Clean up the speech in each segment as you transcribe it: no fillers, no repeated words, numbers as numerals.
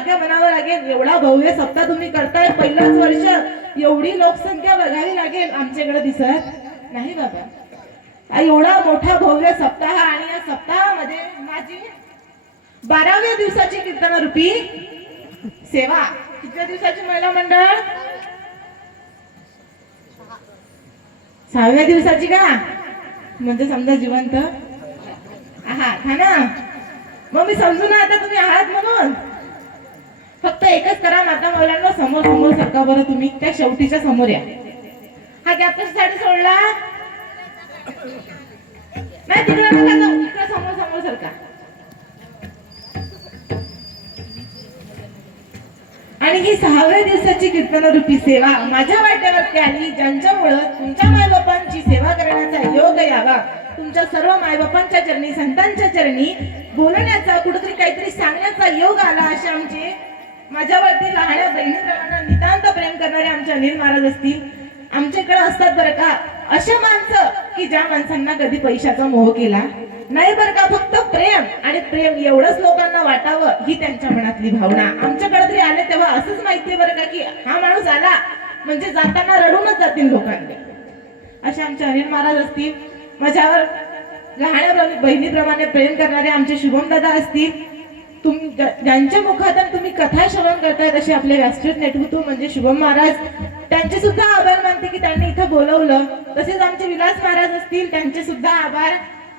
भाग्य म्हणावं लागेल. एवढा भव्य सप्ताह तुम्ही करताय, पहिलंच वर्ष, एवढी लोकसंख्या बघावी लागेल. आमच्याकडे दिसत नाही बाबा. एवढा मोठा भव्य सप्ताह आणि या सप्ताहामध्ये माझी 12व्या दिवसाची कीर्तन रूपी सेवा. किती दिवसाची महिला मंडळ? 6व्या दिवसाची का? म्हणजे समजा जिवंत आहात हा ना. मग मी समजू ना आता तुम्ही आहात म्हणून. फक्त एकच करा माता मौलांना, समोर समोर सरका बरं. तुम्ही त्या शेवटीच्या समोर या. हा गॅप कशासाठी सोडला? नाही तिकडे नका जाऊ, इकडे समोर समोर सरका. आणि ही 6व्या दिवसाची कीर्तन रूपी सेवा माझ्या वाट्यावरती आली, ज्यांच्यामुळे तुमच्या मायबापांची सेवा करण्याचा योग यावा. तुमच्या सर्व मायबापांच्या चरणी, संतांच्या चरणी बोलण्याचा, कुठेतरी काहीतरी सांगण्याचा योग आला. असे आमचे माझ्यावरती लहान्या बहिणीप्रमाणे नितांत प्रेम करणारे आमचे अनिल महाराज असतील. आमच्याकडे असतात बरं का अशा माणसं की ज्या माणसांना कधी पैशाचा मोह केला नाही बरं का. फक्त प्रेम, आणि प्रेम एवढंच लोकांना वाटावं ही त्यांच्या मनातली भावना. आमच्याकडे तरी आले तेव्हा असंच माहितीये बरं का की हा माणूस आला म्हणजे जाताना रडूनच जातील लोकांनी. असे आमचे अनिल महाराज असतील. माझ्यावर लहान्या बहिणीप्रमाणे प्रेम करणारे आमचे शुभम दादा असतील. ज्यांच्या मुखातून तुम्ही कथा श्रवण करताय तसे आपले व्यासपीठ नेतृत्व म्हणजे शुभम महाराज, त्यांचे सुद्धा आभार मानते की त्यांनी इथं बोलवलं. तसेच आमचे विलास महाराज असतील, त्यांचे सुद्धा आभार.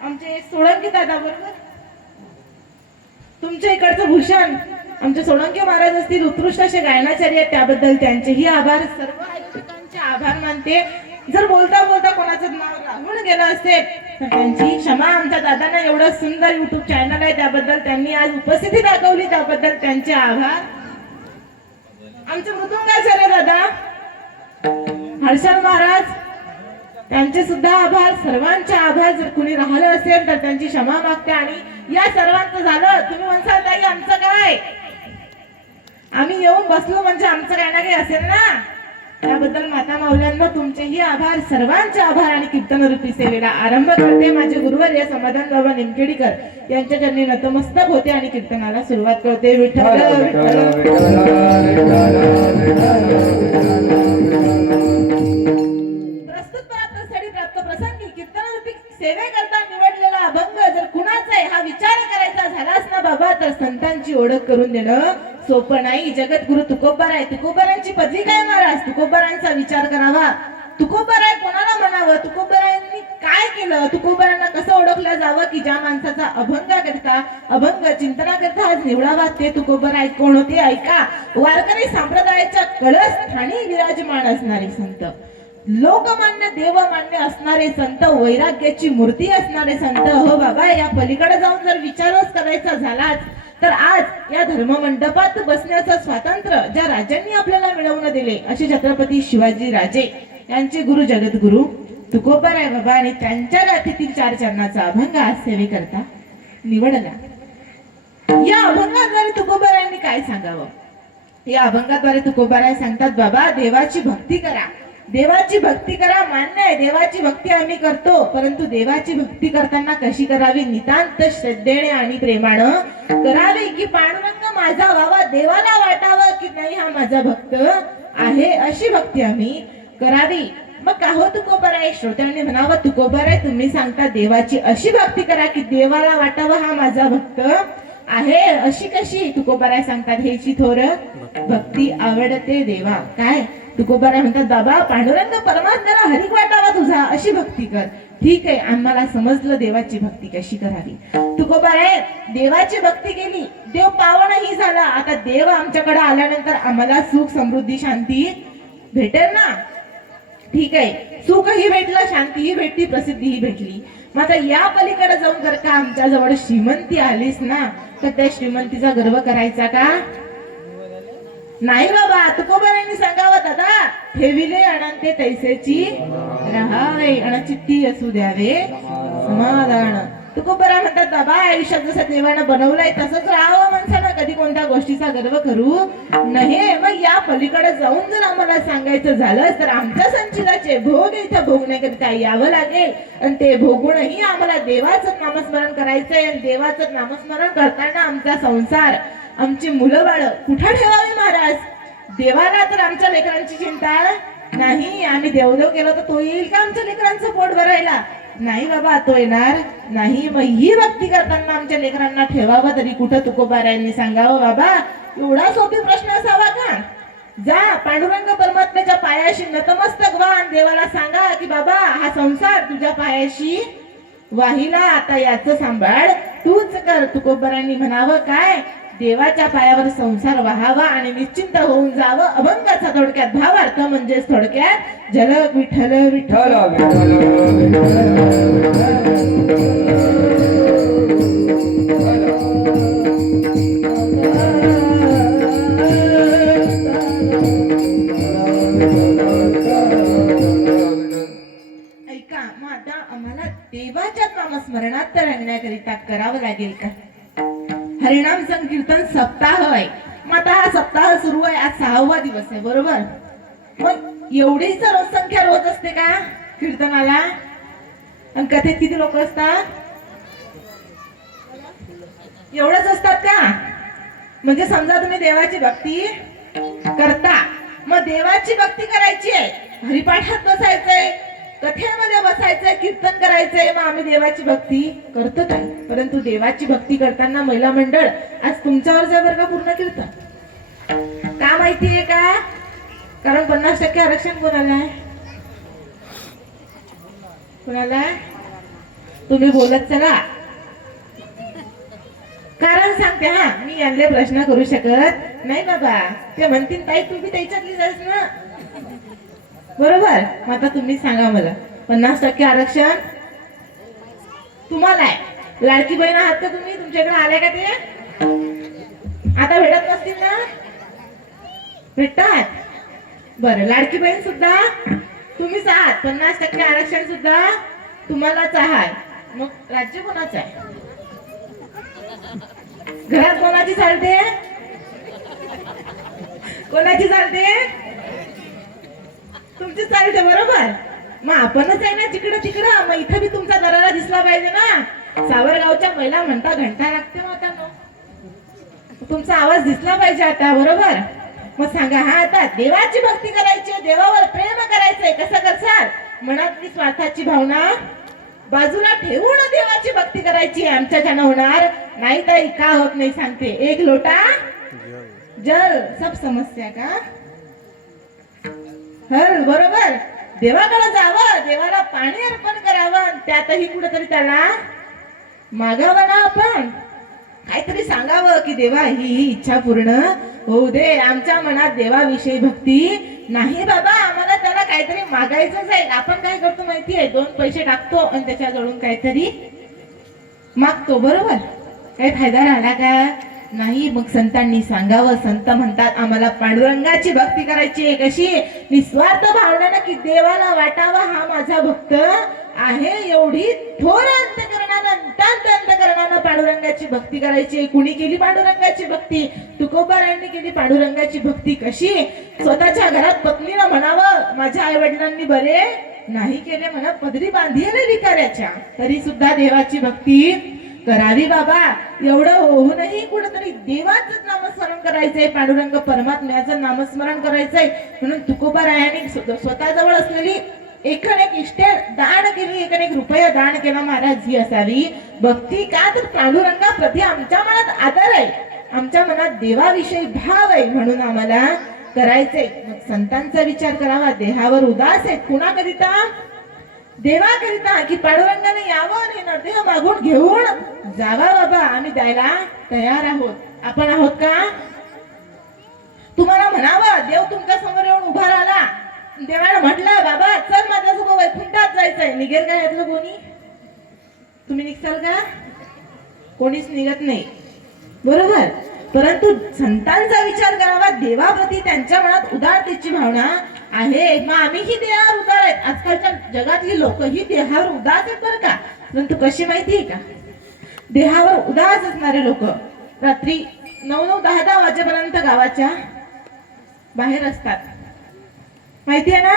आमचे सोळंकी दादा बरोबर, तुमच्या इकडचं भूषण आमचे सोळंकी महाराज असतील, उत्कृष्ट असे गायनाचार्य आहेत, त्याबद्दल त्यांचेही आभार. सर्व आयोजकांचे आभार मानते. जर बोलता बोलता कोणाचं नाव राहून गेलं असेल तर त्यांची क्षमा. आमच्या दादांना एवढं सुंदर युट्यूब चॅनल आहे, त्याबद्दल त्यांनी आज उपस्थिती दाखवली, त्याबद्दल त्यांचे आभार. आमचे मृदुंगाचार्य दादा हर्षल महाराज, त्यांचे सुद्धा आभार. सर्वांचे आभार. जर कुणी राहिलं असेल तर त्यांची क्षमा मागते. आणि या सर्वांचं झालं. तुम्ही म्हणसाल ताई आमचं काय, आम्ही येऊन बसलो म्हणजे आमचं काय ना काही असेल ना. त्याबद्दल माता माऊल्यांना तुमचेही आभार, सर्वांचे आभार. आणि कीर्तन रूपी सेवेला आरंभ करते. माझे गुरुवर्य समाधान बाबा निमखेडकर यांच्या चरणी नतमस्तक होते आणि कीर्तनाला सुरुवात करते. विठ्ठल प्रस्तुत प्राप्तस्थळी प्राप्त प्रसंगी कीर्तन रूपी सेवेकरता निवडलेला अभंग जर कुणाचा आहे हा विचार करायचा झालाच ना बाबा, तर संतांची ओळख करून देणं सोपं नाही. जगद्गुरु तुकोबाराय, तुकोबारांची पदवी काय महाराज? तुकोबारांचा विचार करावा. तुकोबाराय कोणाला म्हणावं? तुकोबारांनी काय केलं? तुकोबारांना कसं ओळखलं जावं की ज्या माणसाचा अभंगाकरिता, अभंग चिंतनाकरिता आज निवडावा ते तुकोबाराय कोण होते? ऐका. वारकरी संप्रदायाच्या कळस्थानी विराजमान असणारे संत, लोकमान्य देवमान्य असणारे संत, वैराग्याची मूर्ती असणारे संत. हो बाबा, या पलीकडे जाऊन जर विचारच करायचा झालाच तर आज या धर्ममंडपात बसण्याचं स्वातंत्र्य ज्या राजांनी आपल्याला मिळवून दिले असे छत्रपती शिवाजी राजे यांचे गुरु जगद्गुरु तुकोबाराय बाबा, आणि त्यांच्या गाथेतील 4 चरणाचा अभंग आज सेवेकरता निवडला. या अभंगाद्वारे तुकोबारायांनी काय सांगावं? या अभंगाद्वारे तुकोबाराय सांगतात, बाबा देवाची भक्ती करा, देवाची भक्ती करा. मान्य आहे देवाची भक्ती आम्ही करतो, परंतु देवाची भक्ती करताना कशी करावी? नितांत श्रद्धेने आणि प्रेमानं करावी. की पांडुरंग माझा व्हावा, देवाला वाटावं की नाही हा माझा भक्त आहे, अशी भक्ती आम्ही करावी. मग का हो तुकोबाराय? श्रोत्यांनी म्हणावं, तुकोबाराय तुम्ही सांगता देवाची अशी भक्ती करा की देवाला वाटावं हा माझा भक्त आहे, अशी कशी? तुकोबाराय सांगतात, हेची थोर भक्ती आवडते देवा. काय तुकोबाराय म्हणतात, बाबा पांडुरंग परमात्म्याला हरिक वाटावा तुझा, अशी भक्ती कर. ठीक आहे, आम्हाला समजलं देवाची भक्ती कशी करावी. तुकोबाराय देवाची भक्ती केली, देव पावनही झाला. आता देव आमच्याकडे आल्यानंतर आम्हाला सुख समृद्धी शांती भेटेल ना. ठीक आहे, सुखही भेटलं, शांतीही भेटली, प्रसिद्धीही भेटली. मग आता या पलीकडे जाऊन जर का आमच्या जवळ श्रीमंती आलीस ना तर त्या श्रीमंतीचा गर्व करायचा का नाही बाबा. तुकोबारायांनी सांगावं, दादा ठेविले अनंते तैसेची राहावे, अनचित्ती असू द्यावे समाधान. तुकोबाराय म्हणतात, बाबा आयुष्यात जसं देवानं बनवलंय तसंच राहावं माणसानं, कधी कोणत्या गोष्टीचा गर्व करू नये. मग या पलीकडे जाऊन जर आम्हाला सांगायचं झालं तर आमच्या संचिताचे भोग इथं भोगण्याकरिता यावं लागेल. आणि ते भोगूनही आम्हाला देवाचं नामस्मरण करायचंय. आणि देवाचं नामस्मरण करताना आमचा संसार, आमची मुलं बाळ कुठं ठेवावी महाराज? देवाला तर आमच्या लेकरांची चिंता नाही. आम्ही देवदेव केलं तर तो येईल का आमच्या लेकरांचं पोट भरायला? नाही बाबा, तो येणार नाही. मग ही भक्ती करताना आमच्या लेकरांना ठेवावं तरी कुठं तुकोबारायांनी सांगावं बाबा? एवढा सोपी प्रश्न असावा का? जा पांडुरंग परमात्म्याच्या पायाशी नतमस्तक व्हा आणि देवाला सांगा की बाबा हा संसार तुझ्या पायाशी वाहिला, आता याचं सांभाळ तूच कर. तुकोबारांनी म्हणावं काय? देवाच्या पायावर संसार व्हावा आणि निश्चिंत होऊन जावं. अभंगाचा थोडक्यात भावार्थ म्हणजेच थोडक्यात जल विठ्ठल विठ्ठल ऐका. मग आता आम्हाला देवाच्या नामस्मरणात रंगण्याकरिता करावं लागेल का? हरिनाम संकीर्तन सप्ताह आहे. मग आता हा सप्ताह सुरू आहे, आज 6वा दिवस आहे, बरोबर? मग एवढीच रोज संख्या रोज असते का कीर्तनाला? आणि कथेत किती लोक असतात? एवढंच असतात का? म्हणजे समजा तुम्ही देवाची भक्ती करता, मग देवाची भक्ती करायची आहे, हरिपाठात बसायचंय, कथेमध्ये बसायचंय, कीर्तन करायचंय, मग आम्ही देवाची भक्ती करतो काय? परंतु देवाची भक्ती करताना महिला मंडळ आज तुमच्यावर जावर का पूर्ण कीर्तन? का माहितीये का? कारण 50% आरक्षण कोणाला आहे? कोणाला आहे? तुम्ही बोलत चला. कारण सांगते हा, मी यांना प्रश्न करू शकत नाही बाबा. ते म्हणतील ताई तुम्ही त्याच्यातली जायच ना, बरोबर? मग आता तुम्ही सांगा मला, 50% आरक्षण तुम्हाला आहे. लाडकी बहीण आहात का तुम्ही? तुमच्याकडे आल्या का ते? आता भेटत नसतील ना? भेटतात. बरं, लाडकी बहीण सुद्धा तुम्हीच आहात, 50% आरक्षण सुद्धा तुम्हालाच आहात. मग राज्य कोणाचं आहे? घरात कोणाची चालते? कोणाची चालते? तुमची चालते, बरोबर? मग आपणच आहे ना जिकडं तिकडं. मग इथं बी तुमचा दरारा दिसला पाहिजे ना. सावरगावच्या महिला म्हणता घंटा लागते मातांनो, तुमचा आवाज दिसला पाहिजे आता, बरोबर? मग सांगा, हा आता देवाची भक्ती करायची, देवावर प्रेम करायचंय, कसं करसाल? मनातली स्वार्थाची भावना बाजूला ठेवून देवाची भक्ती करायची. आमच्याच्यानं होणार नाही ताई. का होत नाही सांगते. एक लोटा जल सब समस्या का हर, बरोबर? देवाकडे जावं, देवाला पाणी अर्पण करावं, त्यातही कुठेतरी त्याला मागावं ना. आपण काहीतरी सांगावं की देवा ही इच्छा पूर्ण होऊ दे. आमच्या मनात देवाविषयी भक्ती नाही बाबा, आम्हाला त्याला काहीतरी मागायचंच आहे. आपण काय करतो माहिती आहे? 2 पैसे टाकतो आणि त्याच्याजवळून काहीतरी मागतो, बरोबर? काही फायदा राहिला का? नाही. मग संतांनी सांगावं. संत म्हणतात आम्हाला पांडुरंगाची भक्ती करायची आहे. कशी? निस्वार्थ भावनेनं, की देवाला वाटावा हा माझा भक्त आहे, एवढी थोर अंतकरणानं, नितांत अंतकरणानं पांडुरंगाची भक्ती करायची. कुणी केली पांडुरंगाची भक्ती? तुकोबारायांनी केली पांडुरंगाची भक्ती. कशी? स्वतःच्या घरात पत्नीला म्हणावं माझ्या आई वडिलांनी बरे नाही केले म्हणा, पदरी बांधिले विकाऱ्याच्या, तरी सुद्धा देवाची भक्ती करावी बाबा. एवढं होऊनही कुठेतरी देवाचं नामस्मरण करायचंय, पांडुरंग परमात्म्याचं नामस्मरण करायचंय. म्हणून तुकोबारायांनी स्वतःजवळ असलेली एकण एक इष्टेर दान केली, एकण एक रुपया दान केला. महाराज ही असावी भक्ती. का तर पांडुरंगाप्रती आमच्या मनात आदर आहे, आमच्या मनात देवाविषयी भाव आहे, म्हणून आम्हाला करायचंय. मग संतांचा विचार करावा. देहावर उदास आहेत कुणाकरिता? देवाकरिता, की पांडुरंगाने यावं आणि नरदेह मागून घेऊन जावा बाबा. आम्ही द्यायला तयार आहोत. आपण आहोत का? तुम्हाला म्हणावं देव तुमच्या समोर येऊन उभा राहिला, देवाला म्हटलं बाबा चल माझ्यासोबत वैकुंठात जायचंय, निघेल का यातलं कोणी? तुम्ही निघसाल का? कोणीच निघत नाही, बरोबर? परंतु संतांचा विचार करावा. देवाप्रती त्यांच्या मनात उदारतेची भावना आहे. मग आम्हीही देहावर उदार आहेत. आजकालच्या जगातली लोक ही देहावर उदास आहेत बरं का. परंतु कशी माहितीये का? देहावर उदास असणारे लोक रात्री 9-9, 10-10 वाजेपर्यंत गावाच्या बाहेर असतात. माहितीये ना?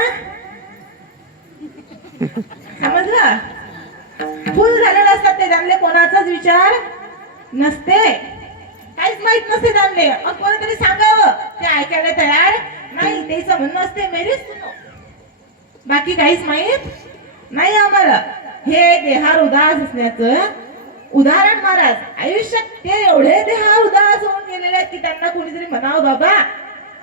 समजलं? फुल झालेलं असतात ते, त्यांना कोणाचाच विचार नसते, काहीच माहित नसते त्यांना, मग कोणीतरी सांगावं, ते ऐकायला तयार नाही. त्याचं म्हणणं असते मेरीच सुनो, बाकी काहीच माहित नाही आम्हाला. हे देहार उदास असण्याचं उदाहरण महाराज. आयुष्यात ते एवढे देहार उदास होऊन गेलेले आहेत की त्यांना कोणीतरी म्हणावं, बाबा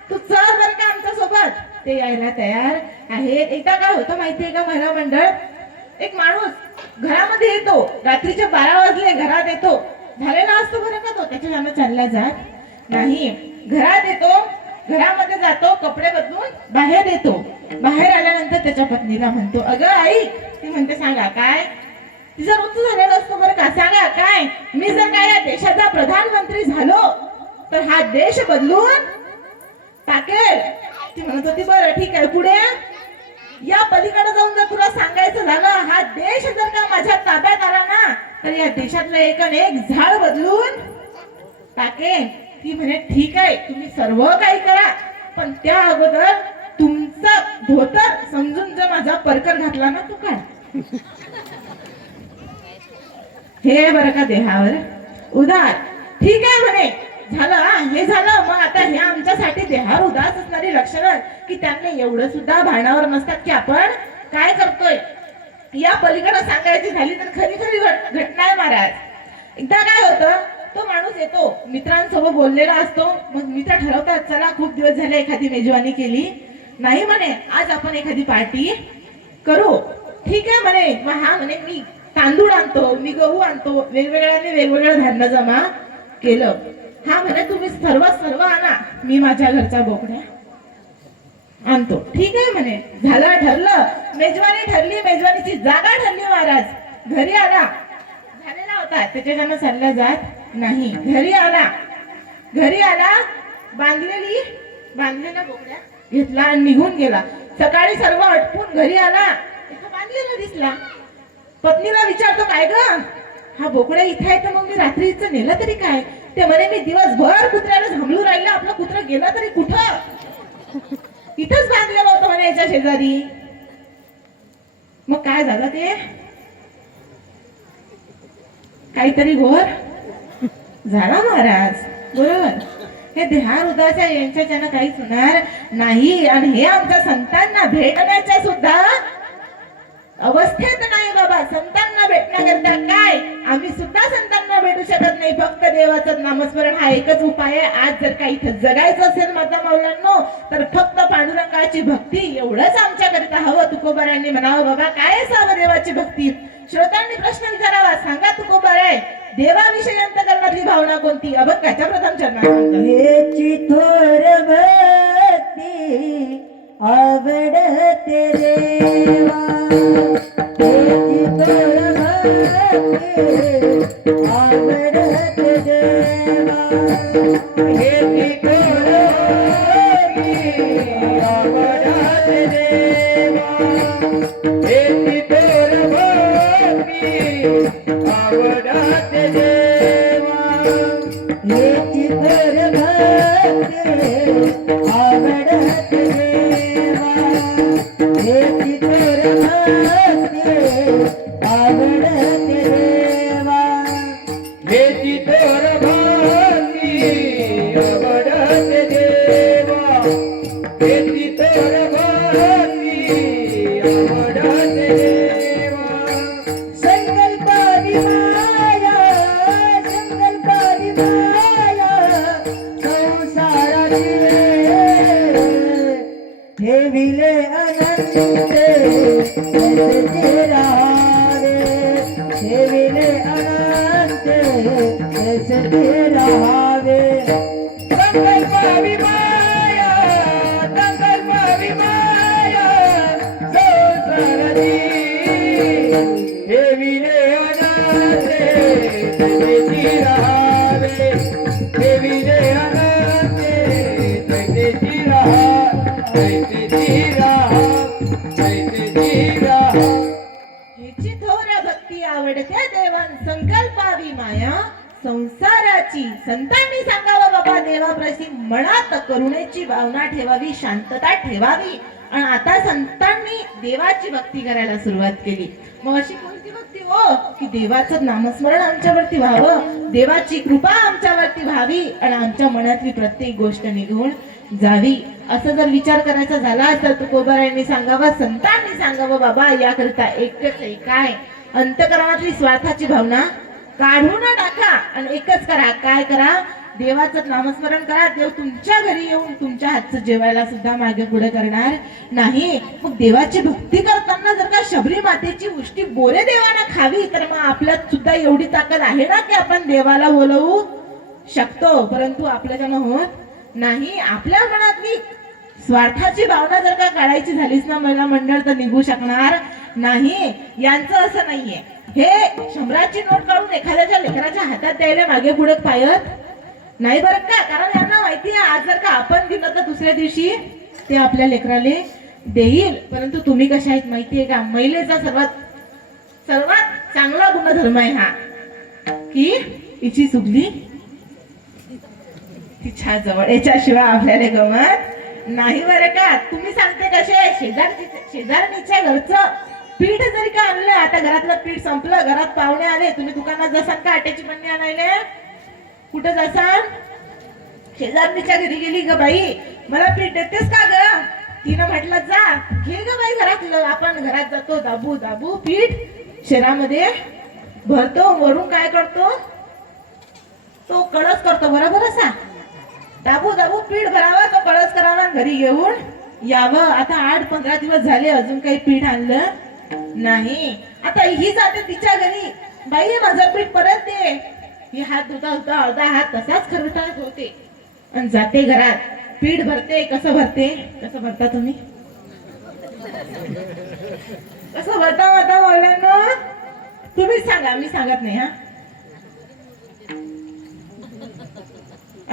तू चल बर का आमच्या सोबत, ते यायला तयार आहेत. एकदा काय होतं माहितीये का, महिला मंडळ, एक माणूस घरामध्ये येतो, रात्रीचे 12 वाजले, घरात येतो, झालेला असतो बरं का तो, त्याच्या ज्यानं चालला जात नाही. घरात येतो, घरामध्ये जातो, कपडे बदलून बाहेर येतो. बाहेर आल्यानंतर त्याच्या पत्नीला म्हणतो, अगं आई. ती म्हणते, सांगा काय. तिचं रोजचं झालेलं असतं बरं का, सांगा काय. मी जर काय या देशाचा प्रधानमंत्री झालो तर हा देश बदलून टाकेल. ती म्हणत होती, बरं ठीक आहे, पुढे या पलीकडे जाऊन जर तुला सांगायचं झालं, हा देश जर का माझ्या ताब्यात आला ना तर या देशातलं एक झाड बदलून टाकेल. ती म्हणे, ठीक आहे, तुम्ही सर्व काही करा, पण त्या अगोदर तुमचा धोतर समजून जर माझा परकर घातला ना तू काढ. हे बरं का देहावर उदार. ठीक आहे म्हणे, झालं हे झालं. मग आता हे आमच्यासाठी देहावर उदास असणारी लक्षणं की त्यांना एवढं सुद्धा भानावर नसतात की आपण काय करतोय. या पलीकडे सांगायची झाली तर खरी खरी घटना आहे महाराज. एकदा काय होतं, तो माणूस येतो, मित्रांसोबत बोललेला असतो. मग मित्र ठरवतात, चला खूप दिवस झाले एखादी मेजवानी केली नाही म्हणे, आज आपण एखादी पार्टी करू. ठीक आहे म्हणे. मग हा म्हणे, मी तांदूळ आणतो, मी गहू आणतो, वेगवेगळ्याने वेगवेगळं धान्य जमा केलं. हा म्हणे, तुम्ही सर्व आणा, मी माझ्या घरच्या बोकड्या आणतो. ठीक आहे म्हणे, झालं, ठरलं. मेजवानी ठरली, मेजवानीची जागा ठरली. महाराज घरी आला, झालेला होता, त्याच्याकडनं चालला जात नाही. घरी आला, बांधलेल्या बोकड्या घेतला आणि निघून गेला. सकाळी सर्व आटपून घरी आला, बांधलेला दिसला. पत्नीला विचारतो, काय ग, हा बोकड्या इथे आहे तर मग मी रात्रीचं नेलं तरी काय. ते म्हणे, मी दिवसभर कुत्र्याला झांबळू राहिलं, आपलं कुत्रं गेलं तरी कुठं, इथंच बांधलेलं होतं म्हणे याच्या शेजारी. मग काय झालं, ते काहीतरी घोर झाला महाराज. बरोबर, हे देहार उदास यांच्याच्यानं काहीच होणार नाही. आणि हे आमच्या संतांना भेटण्याच्या सुद्धा अवस्थेत नाही बाबा. संतांना भेटण्याकरता काय, आम्ही सुद्धा संतांना भेटू शकत नाही. फक्त देवाचं नामस्मरण हा एकच उपाय आहे. आज जर काही जगायचं असेल माता मौलांनो, तर फक्त पांडुरंगाची भक्ती एवढंच आमच्याकरिता हवं. तुकोबारायांनी म्हणावं, बाबा काय असावं देवाची भक्ती. श्रोतांनी प्रश्न विचारावा, सांगा तुकोबाराय, देवाविषयी अंतःकरणातली भावना कोणती. अभंगाच्या प्रथम चरणात, हेची थोर भक्ती आवडते देवा, हेची थोर भक्ती आवडते देवा, हेची थोर भक्ती आवडते देवा, हेची थोर भक्ती आवडते देवा, हेची थोर भक्ती आवडते देवा, हेची थोर भक्ती आवडते देवा, हेची थोर भक्ती आवडते देवा, हेची थोर भक्ती आवडते देवा. संकल्पादी माया, संकल्पादी माया, संसाराची ठेविले अनंत तैसे राहावे, ठेविले अनंत तैसे राहावे. संकल्पादी माया, संकल्पादी माया, संसाराची ठेविले अनंत तैसे राहावे, ठेविले अनंत तैसे राहावे. हेची थोर भक्ती आवडते देवन, संकल्पावी माया संसाराची. संतांनी सांगावं, बाबा देवाप्रती मनात करुणेची भावना ठेवावी, शांतता ठेवावी. आणि आता संतांनी देवाची भक्ती करायला सुरुवात केली. मग अशी कोणती भक्ती हो की देवाचं नामस्मरण आमच्यावरती व्हावं, देवाची कृपा आमच्यावरती व्हावी आणि आमच्या मनातली प्रत्येक गोष्ट निघून जावी. असं जर विचार करायचा झाला तर तुकोबारायांनी सांगावं, संतांनी सांगावं, बाबा याकरिता एकच आहे, काय अंतकरणातली स्वार्थाची भावना काढून टाका आणि एकच करा. काय करा? देवाचं नामस्मरण करा. देव तुमच्या घरी येऊन तुमच्या हातचं जेवायला सुद्धा मागे पुढे करणार नाही. मग देवाची भक्ती करताना जर का शबरी मातेची उष्टी बोरे देवाला खावी तर मग आपल्यात सुद्धा एवढी ताकद आहे ना की आपण देवाला बोलवू शकतो. परंतु आपल्याच्यानं होत नाही. आपल्या मनातली स्वार्थाची भावना जर का काढायची झालीच ना महिला मंडळ तर निघू शकणार नाही. यांचं असं नाहीये. हे शंभराची नोट काढून एखाद्याच्या लेकराच्या हातात द्यायला मागे पुढे पायत नाही बरं का. कारण यांना माहिती आहे आज जर का आपण दिलं तर दुसऱ्या दिवशी ते आपल्या लेकराले देईल. परंतु तुम्ही कशा आहेत माहिती आहे का? महिलेचा सर्वात चांगला गुणधर्म आहे हा की हिची चुकली तिच्या जवळ, याच्याशिवाय आपल्याला गमत नाही बरं का. तुम्ही सांगते कसे शेजारणीच्या घरचं पीठ जरी का आणलं, आता घरातलं पीठ संपलं, घरात पाहुणे आले, तुम्ही दुकानात जासाल का आट्याची बन्नी आणायला? कुठं जासाल? शेजारणीच्या घरी गेली ग बाई, मला पीठ देतेस का ग? तिनं म्हटलं जा घे ग बाई घरातलं. आपण घरात जातो दाबू दाबू पीठ शेरामध्ये भरतो, वरून काय करतो तो कळस करतो. बरोबर असा दाबू दाबू पीठ भरावा, तो कळस करावा, घरी घेऊन यावं. आता 8-15 दिवस झाले अजून काही पीठ आणलं नाही. आता ही जाते तिच्या घरी, बाई माझं पीठ परत दे. ही हात धुता धुता अर्धा हात तसाच खरटात होते आणि जाते घरात पीठ भरते. कसं भरता तुम्ही? कसं भरता महिलांनो? तुम्हीच सांगा, मी सांगत नाही. हा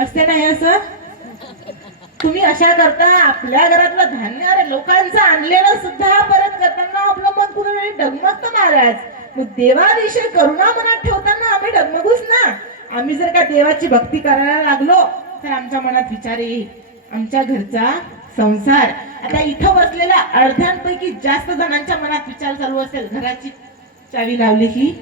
असते नाही असं तुम्ही अशा करता. आपल्या घरातलं धान्य अरे लोकांचं आणलेलं सुद्धा परत करताना आपलं मन कुठेतरी डगमगतं महाराज. मग देवाविषयी करुणा मनात ठेवताना आम्ही डगमगूच ना. आम्ही जर का देवाची भक्ती करायला लागलो तर आमच्या मनात विचार येईल आमच्या घरचा संसार. आता इथं बसलेल्या अर्ध्यांपैकी जास्त जणांच्या मनात विचार चालू असेल घराची चावी लावली की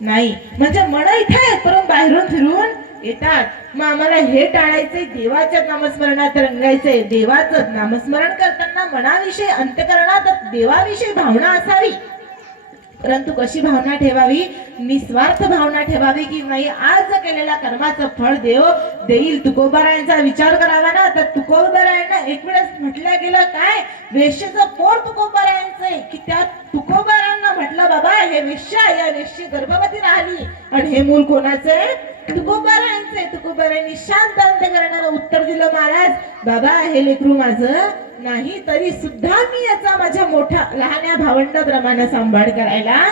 नाही. म्हणजे मन इथे आहेत परंतु बाहेरून फिरून येतात. मग आम्हाला हे टाळायचंय, देवाच्या नामस्मरणात रंगायचंय. देवाचं नामस्मरण करताना मनाविषयी अंतकरणात देवाविषयी भावना असावी. परंतु कशी भावना ठेवावी? निस्वार्थ भावना ठेवावी की नाही आज केलेल्या कर्माचं फळ देव देईल. तुकोबारायांचा विचार करावा ना तर तुकोबारायांना एक वेळेस म्हटलं गेलं काय वेश्येचं पोर तुकोबारायांचं आहे की त्या तुकोबारायांना म्हटलं बाबा हे वेश्या, या वेश्ये गर्भवती राहिली आणि हे मूल कोणाचं आहे? तुकोबारायांचे. तुकोबारायांनी शांत अंतकरणानं उत्तर दिलं महाराज बाबा हे लेकरू माझं नाही, तरी सुद्धा मी याचा माझ्या मोठ्या लहान्या भावंडाप्रमाणे सांभाळ करायला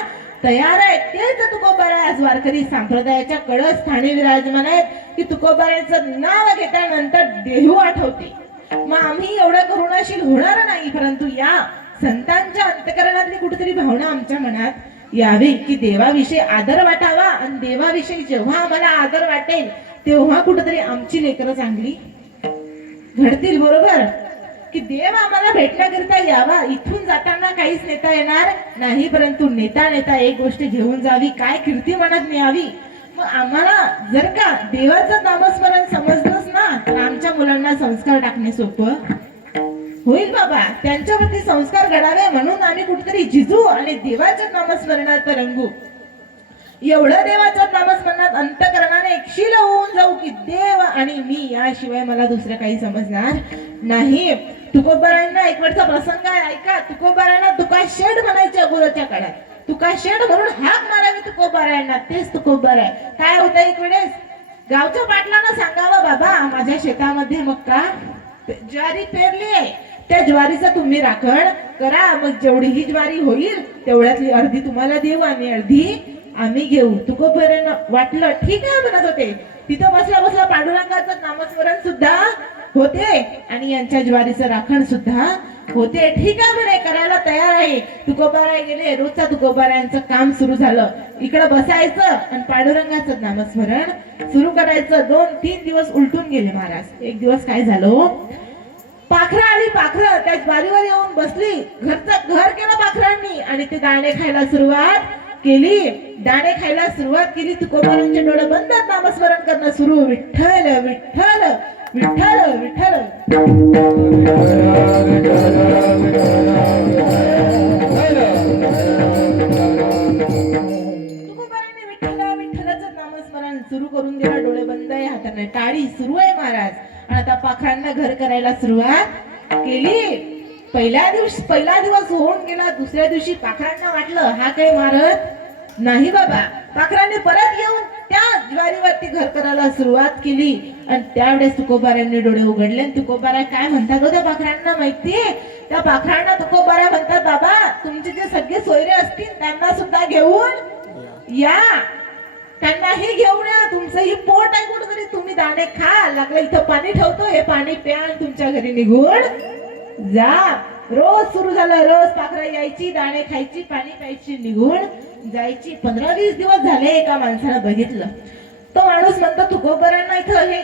तयार आहे. तेच तुकोबाराय आज वारकरी संप्रदायाच्या कळस ठाणे विराजमान आहेत की तुकोबारायांचं नाव घेतल्यानंतर देहू आठवते. मग आम्ही एवढं करुणाशील होणार नाही, परंतु या संतांच्या अंतकरणातली कुठेतरी भावना आमच्या मनात यावी की देवाविषयी आदर वाटावा. आणि देवाविषयी जेव्हा आम्हाला आदर वाटेल तेव्हा कुठेतरी आमची लेकरं चांगली घडतील. बरोबर की देव आम्हाला भेटण्याकरिता यावा. इथून जाताना काहीच नेता येणार नाही, परंतु नेता एक गोष्ट घेऊन जावी. काय कीर्ती मनात न्यावी. मग आम्हाला जर का देवाचं नामस्मरण समजलंच ना तर आमच्या मुलांना संस्कार टाकणे सोपं होईल बाबा. त्यांच्यावरती संस्कार घडावे म्हणून आम्ही कुठेतरी जिजू आणि देवाच्या नामस्मरणात रंगू. एवढं देवाच्या नामस्मरणात अंतकरणाने एकशील होऊन जाऊ की देव आणि मी याशिवाय मला दुसरं काही समजणार नाही. तुकोबारायांना एक वेळचा प्रसंग आहे ऐका. तुकोबारायांना तुका शेड म्हणायचे अगोदरच्या काळात. तुका शेड म्हणून हाक मारावी तुकोबारायांना. तेच तुकोबाराय. काय होतं एक वेळेस गावच्या पाटलांना सांगावं बाबा माझ्या शेतामध्ये मक्का ज्वारी पेरली आहे, त्या ज्वारीचं तुम्ही राखण करा. मग जेवढी ही ज्वारी होईल तेवढ्यातली अर्धी तुम्हाला देऊ आणि अर्धी आम्ही घेऊ. तुकोबारायांना वाटलं ठीक आहे म्हणत होते. तिथं बसल्या बसल्या पांडुरंगाचं नामस्मरण सुद्धा होते आणि यांच्या ज्वारीचं राखण सुद्धा होते. ठीक आहे म्हणे करायला तयार आहे. तुकोबाराय गेले. रोजचा तुकोबारायांचं काम सुरू झालं. इकडं बसायचं आणि पांडुरंगाचं नामस्मरण सुरू करायचं. 2-3 दिवस उलटून गेले महाराज. एक दिवस काय झालं पाखरं आली. पाखरं त्या ज्वारीवर येऊन बसली. घर केलं पाखरांनी आणि ते दाणे खायला सुरुवात केली, दाणे खायला सुरुवात केली. तुकोबारांचे डोळे बंद, नामस्मरण करणं सुरू. विठ्ठल विठ्ठल विठ्ठल विठ्ठल. तुकोबारांनी विठ्ठल विठ्ठलाचं नामस्मरण सुरू करून दिलं. डोळे बंद आहे, हाताने टाळी सुरू आहे महाराज. आणि आता पाखरांना घर करायला सुरुवात केली. पहिला दिवस होऊन गेला. दुसऱ्या दिवशी पाखरांना वाटलं हा काही मारत नाही बाबा. पाखरांनी परत येऊन त्या ज्वारीवरती घर करायला सुरुवात केली. आणि त्यावेळेस तुकोबारांनी डोळे उघडले. आणि तुकोबारा काय म्हणतात हो त्या पाखरांना माहितीये? त्या पाखरांना तुकोबारा म्हणतात, बाबा तुमचे जे सगळे सोयरे असतील त्यांना सुद्धा घेऊन या, त्यांनाही घेऊन या. तुमचंही पोट आहे कुठेतरी, तुम्ही दाणे खा. लागलं इथं पाणी ठेवतो, हे पाणी प्या आणि तुमच्या घरी निघून जा. रोज सुरू झालं. रोज पाखरं यायची, दाणे खायची, पाणी प्यायची, निघून जायची. 15-20 दिवस झाले. एका माणसानं बघितलं. तो माणूस म्हणतो तुकोबारांना इथं हे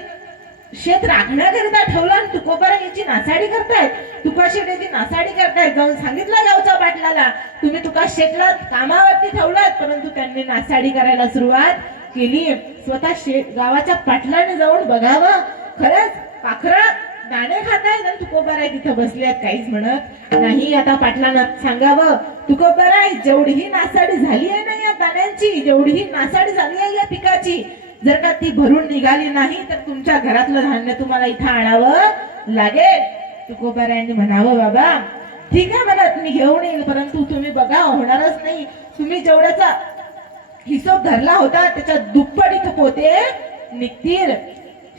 शेत राखण्याकरिता ठेवलं आणि तुकोबारा याची नासाडी करतायत, तुका शेत याची नासाडी करतायत. जाऊन सांगितलं गावच्या पाटलाला, तुम्ही तुका शेतला कामावरती ठेवलात, परंतु त्यांनी नासाडी करायला सुरुवात केली. स्वतः गावाच्या पाटलाने जाऊन बघावं, खरंच पाखरं दाणे खातायत आणि तुकोबाराय तिथं बसले आहेत, काहीच म्हणत नाही. आता पाटलानं सांगावं, तुकोबाराय जेवढीही नासाडी झाली आहे ना या दाण्यांची, जेवढीही नासाडी झाली आहे या पिकाची, जर का ती भरून निघाली नाही तर तुमच्या घरातलं धान्य तुम्हाला इथं आणावं लागेल. तुकोबारायांनी म्हणावं, बाबा ठीक आहे म्हणत मी घेऊन येईल, परंतु तुम्ही बघा होणारच नाही. तुम्ही जेवढ्याचा हिशोब धरला होता त्याच्या दुप्पट इथं पोते निघतील.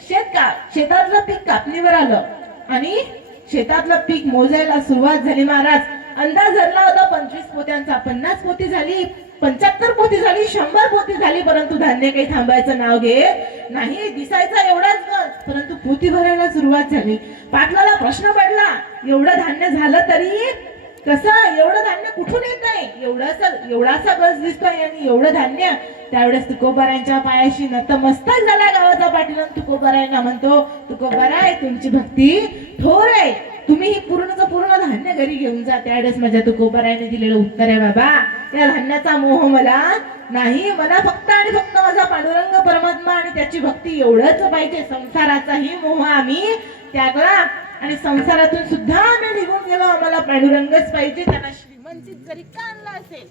शेतातलं पीक कापणीवर आलं आणि शेतातलं पीक मोजायला सुरुवात झाली महाराज. अंदाज धरला होता 25 पोत्यांचा, 50 पोती झाली, 75 पोती झाली, 100 पोती झाली, परंतु धान्य काही थांबायचं नाव घेत नाही. दिसायचा एवढाच गंज, परंतु पोती भरायला सुरुवात झाली. पाटलाला प्रश्न पडला, एवढं धान्य झालं तरी कसं, एवढं धान्य कुठून येत आहे, एवढासा गंज दिसतोय आणि एवढं धान्य. त्यावेळेस तुकोबारायांच्या पायाशी नतमस्तक झाला गावाचा पाटील. तुकोबारायांना म्हणतो, तुकोबाराय तुमची भक्ती थोर आहे, तुम्ही ही पूर्णचं पूर्ण धान्य घरी घेऊन जा. त्यावेळेस माझ्या तुकोबारायाने दिलेलं उत्तर आहे, बाबा या धान्याचा मोह मला नाही, मला फक्त आणि फक्त माझा पांडुरंग परमात्मा आणि त्याची भक्ती एवढंच पाहिजे. संसाराचाही मोह आम्ही त्यागला आणि संसारातून सुद्धा आम्ही निघून गेलो, आम्हाला पांडुरंगच पाहिजे. त्यांना श्रीमंतीत जरी का आणला असेल.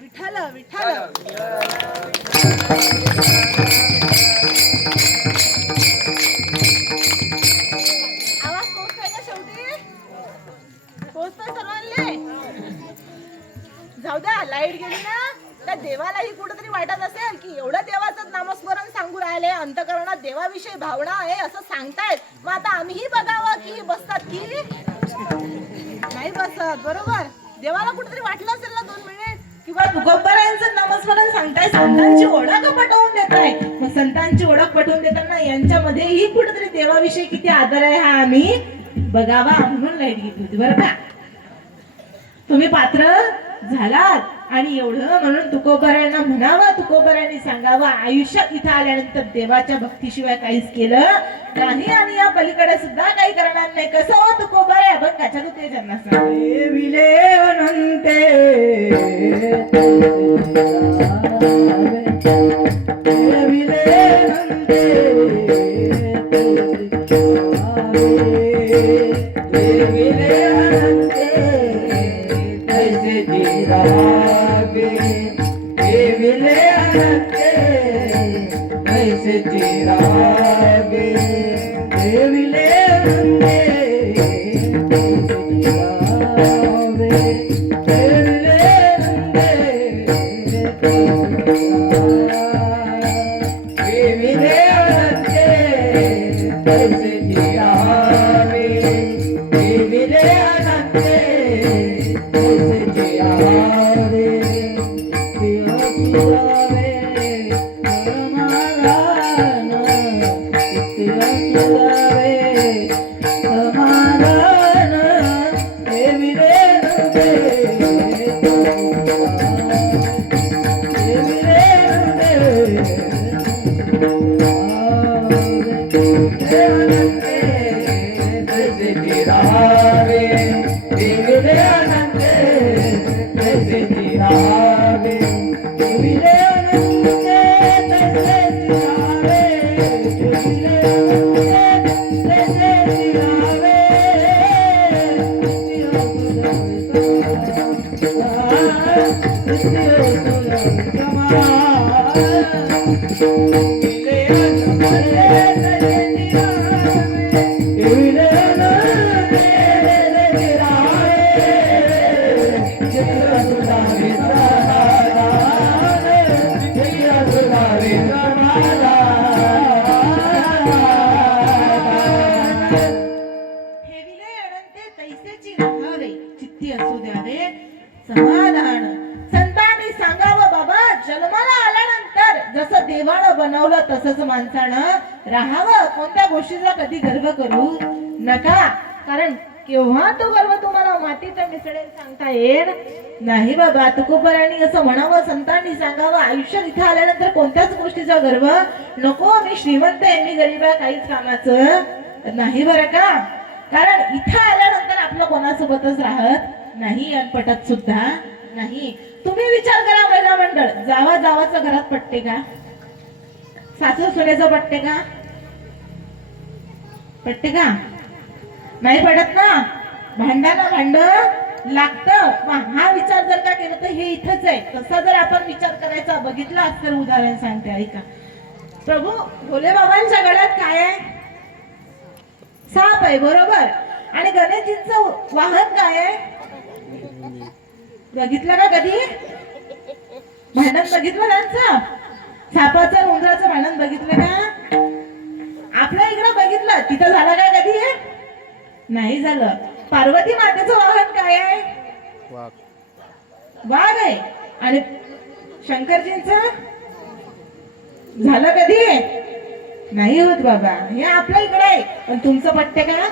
विठ्ठल विठ्ठल. आवाज पोहोचतोय का शेवटी? पोहोचतोय सर्वांना? जाऊ द्या, लाईट गेली ना, त्या देवालाही कुठेतरी वाटत असेल की एवढं देवाचं नामस्मरण सांगू राहिले, अंतःकरणात देवाविषयी भावना आहे असं सांगतायत. मग आता आम्हीही बघावं की बसतात की नाही बसत. बरोबर, देवाला कुठेतरी वाटलं असेल ना 2 मिनिट किंवा तुकोबारायांचं नामस्मरण सांगताय, संतांची ओळख पटवून देताय. मग संतांची ओळख पटवून देताना यांच्यामध्येही कुठेतरी देवाविषयी किती आदर आहे हा आम्ही बघावा, म्हणून लाईट घेतली होती. बरं का, तुम्ही पात्र झालात आणि एवढं म्हणून तुकोबारायांना म्हणावं, तुकोबारायांनी सांगावं, आयुष्यात इथं आल्यानंतर देवाच्या भक्तीशिवाय काहीच केलं नाही आणि या पलीकडे सुद्धा काही करणार नाही. कसं हो तुकोबारा? अभंगाच्या तू ते ज्यांना विले अनंते विले अनंते विले अनंते कैसे जीरागे, विले अनंते कैसे जीरागे, विले अनंते ठेविले अनंते तैसेची राहावे चित्ती असू द्यावे समाधान. संतांनी सांगावं बाबा जन्माला आल्यानंतर जसं देवानं बनवलं तसंच माणसानं राहावं. कोणत्या गोष्टीचा कधी गर्व करू नका, कारण केव्हा तो गर्व तुम्हाला मातीत मिसळेल सांगता येईल नाही बाबा. तुकोबरांनी असं म्हणावं, संतांनी सांगावं आयुष्यात इथं आल्यानंतर कोणत्याच गोष्टीचा गर्व नको. मी श्रीमंत आहे, मी गरीब आहे, काहीच कामाचं नाही बरं का. कारण इथं आल्यानंतर आपलं कोणासोबतच राहत नाही आणि पटत सुद्धा नाही. तुम्ही विचार करा महिला मंडळ, जावा जावाचं घरात पटते का? सासू सुनेचं पटते का? पटते का? नाही पडत ना. भांडाला भांड लागतं. हा विचार जर का केला तर हे इथंच आहे. तसा जर आपण विचार करायचा बघितला तर उदाहरण सांगते ऐका. प्रभू भोले बाबांच्या गळ्यात काय आहे? साप आहे बरोबर. आणि गणेशजींचं वाहन काय आहे? बघितलं का कधी भांडण? बघितलं त्यांचं सापाचं उंदराचं भांडण बघितलं का? आपल्या इकडं बघितलं, तिथं झालं का कधी? नाही झालं. पार्वती मातेचं वाहन काय आहे? वाघ आहे. आणि शंकरजींचं झालं कधी? नाही होत बाबा. हे आपल्या इकडे आहे. पण तुमचं पटते का?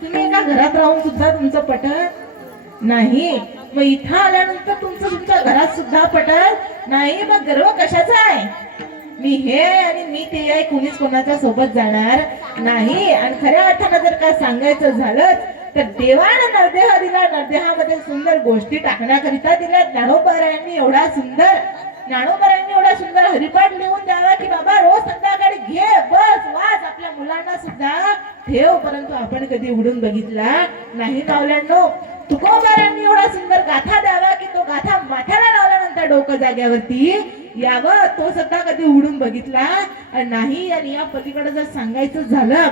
तुम्ही एका घरात राहून सुद्धा तुमचं पटत नाही. मग इथं आल्यानंतर तुमचं तुमच्या घरात सुद्धा पटत नाही. मग गर्व कशाचा आहे? मी हे आणि मी ते आहे, कुणीच कोणाच्या सोबत जाणार नाही. आणि खऱ्या अर्थानं जर का सांगायचं झालं तर देवानं नरदेह दिला. नरदेहामध्ये सुंदर गोष्टी टाकण्याकरिता दिल्या. ज्ञानोबारायांनी एवढा सुंदर हरिपाठ लिहून द्यावा की बाबा रोज संध्याकाळी घे, बस, वाच, आपल्या मुलांना सुद्धा ठेव. परंतु आपण कधी उडून बघितला नाही मावल्यांनो. तुकोबारांनी एवढा सुंदर गाथा द्यावा की तो गाथा माथ्याला लावल्यानंतर डोकं जाग्यावरती यावं. तो सुद्धा कधी उडून बघितला नाही. आणि या पलीकडे जर सांगायचं झालं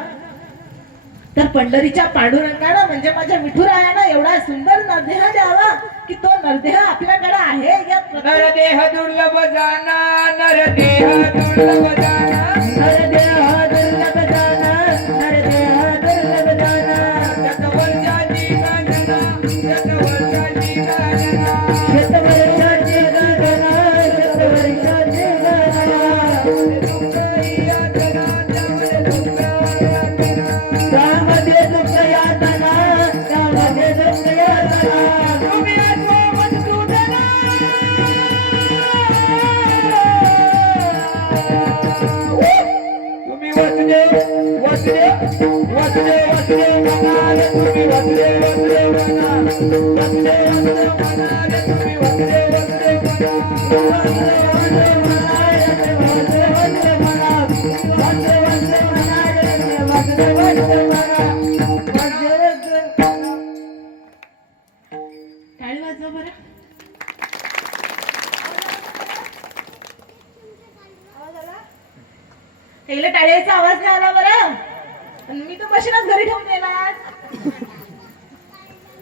तर पंढरीच्या पांडुरंगानं म्हणजे माझ्या विठुरायानं एवढा सुंदर नरदेह द्यावा की तो नरदेह आपल्याकडे आहे. या नरदेह दुर्लभ जाना, नरदेह दुर्लभ जाना, नरदेह दुर्लभ जाना, नरदेह दुर्लभ जाना. शतवर्षाची गाजना, शतवर्षाची गाजना, शतवर्षाची गाजना, शतवर्षाची त्यामध्ये दुःख यातना, त्यामध्ये दुःख यातना. तुम्ही तुम्ही वाचले वाचले वाचले वाचले म्हणाले. तुम्ही वाचले वाचले म्हणा, वाचले वाचले म्हणाले. तुम्ही वाचले वाचले म्हणा, वाचले वाचले म्हणाले. वाचले वाचले म्हणा, वाचले वाचले म्हणाले. वाचले वाचले म्हणा, वाचले वाचले. टाळी वाजवा बरं. पहिला टाळ्याचा आवाज नाही आला बरं. मी तो मशीनच घरी ठेवून येणार.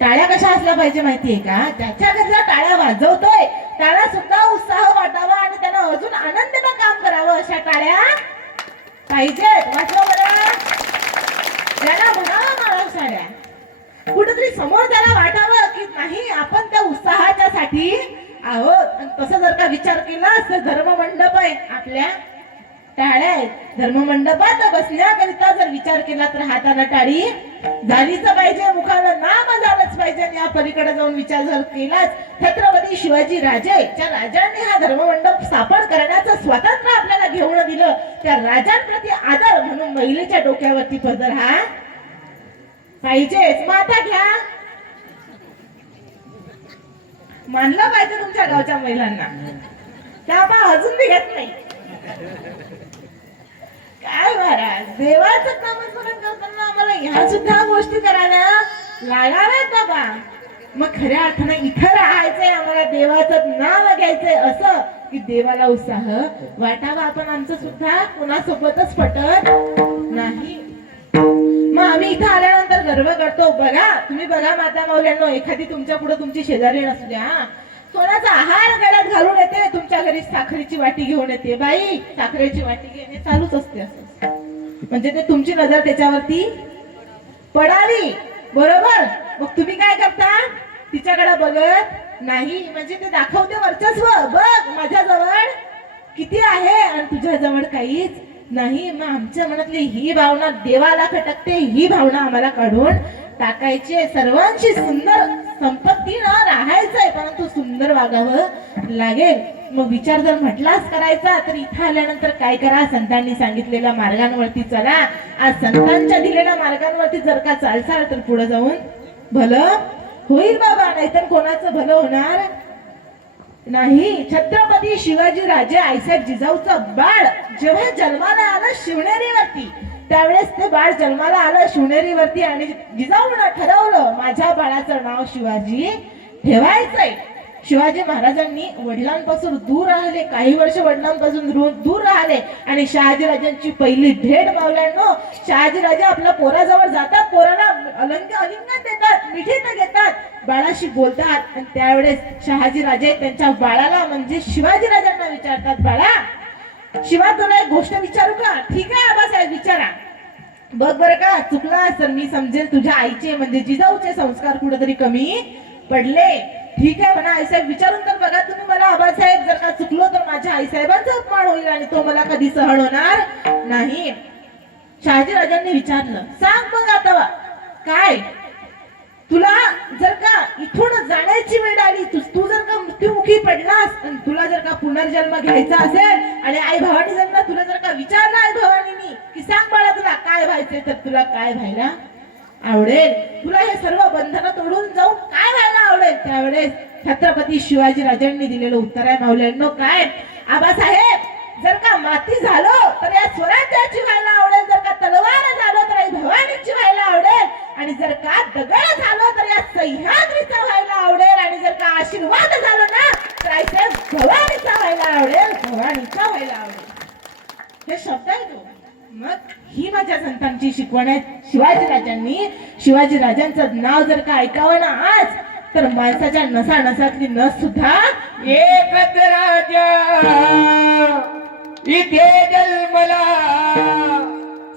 टाळ्या कशा असल्या पाहिजे माहितीये का? त्याच्या घरच्या टाळ्या वाजवतोय त्याला सुद्धा उत्साह वाटावा आणि त्यानं अजून आनंदानं काम करावं अशा टाळ्या पाहिजेत. वाचवा बरं. त्याला म्हणावं माळव साड्या. कुठेतरी समोर त्याला वाटावं की नाही आपण त्या उत्साहाच्या साठी आहोत. तसं जर का विचार केला तर धर्ममंडप आहे, आपल्या टाळ्या आहेत. धर्ममंडपात बसण्याकरिता जर विचार केला तर हाताला टाळी झालीच पाहिजे, मुखाला नाम झालंच पाहिजे. आणि या पलीकडे जाऊन विचार जर केलाच छत्रपती शिवाजी राजे ज्या राजांनी हा धर्ममंडप स्थापन करण्याचं स्वातंत्र्य आपल्याला घेऊन दिलं त्या राजांप्रती आदर म्हणून महिलेच्या डोक्यावरती पदर हा पाहिजेच. माता घ्या, मानलं पाहिजे तुमच्या गावच्या महिलांना. त्या अजून बी घेत नाही. काय महाराज, देवाचं नामस्मरण करताना आम्हाला ह्या सुद्धा गोष्टी करायला लागाव्यात बाबा. मग खऱ्या अर्थाने इथं राहायचंय, आम्हाला देवाचं नाव घ्यायचंय असं की देवाला उत्साह वाटावा. आपण आमचं सुद्धा कुणासोबतच पटत नाही. मग आम्ही इथं आल्यानंतर गर्व करतो. बघा तुम्ही बघा माता मौल्यांनो, एखादी तुमच्या पुढे तुमची शेजारी नसू द्या, सोन्याचा आहार गळ्यात घालून येते, तुमच्या घरी साखरेची वाटी घेऊन येते. बाई साखरेची वाटी घेणे चालूच असते असं, म्हणजे ते तुमची नजर त्याच्यावरती पडावी. बरोबर. मग तुम्ही काय करता, तिच्याकडे बघत नाही, म्हणजे ते दाखवते वर्चस्व. बघ माझ्या जवळ किती आहे आणि तुझ्या जवळ काहीच नाही. मग आमच्या मनातली ही भावना देवाला खटकते, ही भावना आम्हाला काढून टाकायची. सर्वांची सुंदर संपत्ती न राहायचंय, परंतु सुंदर वागावं लागेल. मग विचार जर म्हटलाच करायचा तर इथं आल्यानंतर काय करा, संतांनी सांगितलेल्या मार्गांवरती चला. आज संतांच्या दिलेल्या मार्गांवरती जर का चालसाल तर पुढे जाऊन भलं होईल बाबा, नाहीतर कोणाचं भलं होणार नाही. छत्रपती शिवाजी राजे आईसाहेब जिजाऊचं बाळ जेव्हा जन्माला आलं शिवनेरीवरती, त्यावेळेस ते बाळ जन्माला आलं शिवनेरीवरती आणि जिजाऊनं ठरवलं माझ्या बाळाचं नाव शिवाजी ठेवायचंय. शिवाजी महाराजांनी वडिलांपासून दूर राहिले, काही वर्ष वडिलांपासून दूर राहिले आणि शहाजीराजांची पहिली भेट मावल्यानो, शहाजीराजे आपल्या पोराजवळ जातात, पोराला अलिंगन देतात, मिठीत घेतात, बाळाशी बोलतात आणि त्यावेळेस शहाजीराजे त्यांच्या बाळाला म्हणजे शिवाजीराजांना विचारतात, बाळा शिवा तुला एक गोष्ट विचारू का? ठीक आहे आबासाहेब विचारा. बघ बरं का, चुकला तर मी समजेल तुझ्या आईचे म्हणजे जिजाऊचे संस्कार कुठेतरी कमी पडले. ठीक आहे म्हणा आईसाहेब विचारून तर बघा तुम्ही मला. आबासाहेब जर का चुकलो तर माझ्या आईसाहेबांचा अपमान होईल आणि तो मला कधी सहन होणार नाही. शहाजीराजांनी विचारलं, सांग मग आता काय, तुला जर का इथून जाण्याची वेळ आली, तू जर का मृत्युमुखी पडलास आणि तुला जर का पुनर्जन्म घ्यायचा असेल आणि आई भवानी जर तुला जर का विचारलं आई भवानीनी की सांग बाळा तुला काय व्हायचंय, तर तुला काय व्हायला आवडेल, तुला हे सर्व बंधनं तोडून जाऊन काय व्हायला आवडेल? त्यावेळेस छत्रपती शिवाजी राजांनी दिलेलं उत्तर आहे माऊल्यांनो, काय आबासाहेब जर का माती झालो तर या स्वराज्याची व्हायला आवडेल, जर का तलवार झालो तर आई भवानीची व्हायला आवडेल आणि जर का दगड झालो तर या सह्याद्रीचा व्हायला आवडेल आणि जर का आशीर्वाद झालो ना तर आईसाहेब भवानीचा व्हायला आवडेल, भवानीचा व्हायला आवडेल. हे शब्द आहेत. मग ही माझ्या संतांची शिकवण आहे. शिवाजी राजांचं नाव जर का ऐकावं ना आज तर माणसाच्या नसा नसातली नस सुद्धा एकच राजा इथे जन्मला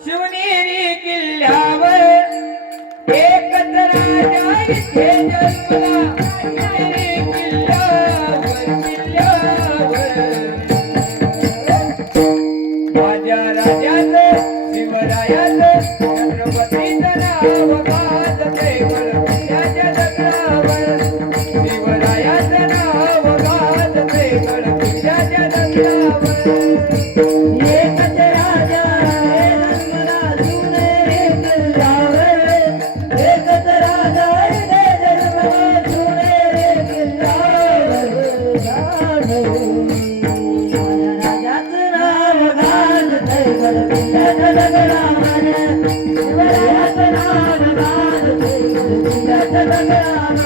शिवनेरी किल्ल्यावर, एकच राजा इथे जन्मला शिवनेरी किल्ल्यावर, माझ्या राजाचं शिवरायाचं छत्रपतीचं नाव गाजते गडकिल्ल्याच्या दगडावर, शिवरायाचं नाव गाजते गडकिल्ल्याच्या दगडावर. एकच राजा हे जन्मला शिवनेरी किल्ल्यावर, एकच राजा हे जन्मला शिवनेरी किल्ल्यावर, राजाचं नाव गाजते गडकिल्ल्याच्या दगडावर, शिवरायाचं नाव गाजते गडकिल्ल्याच्या दगडावर.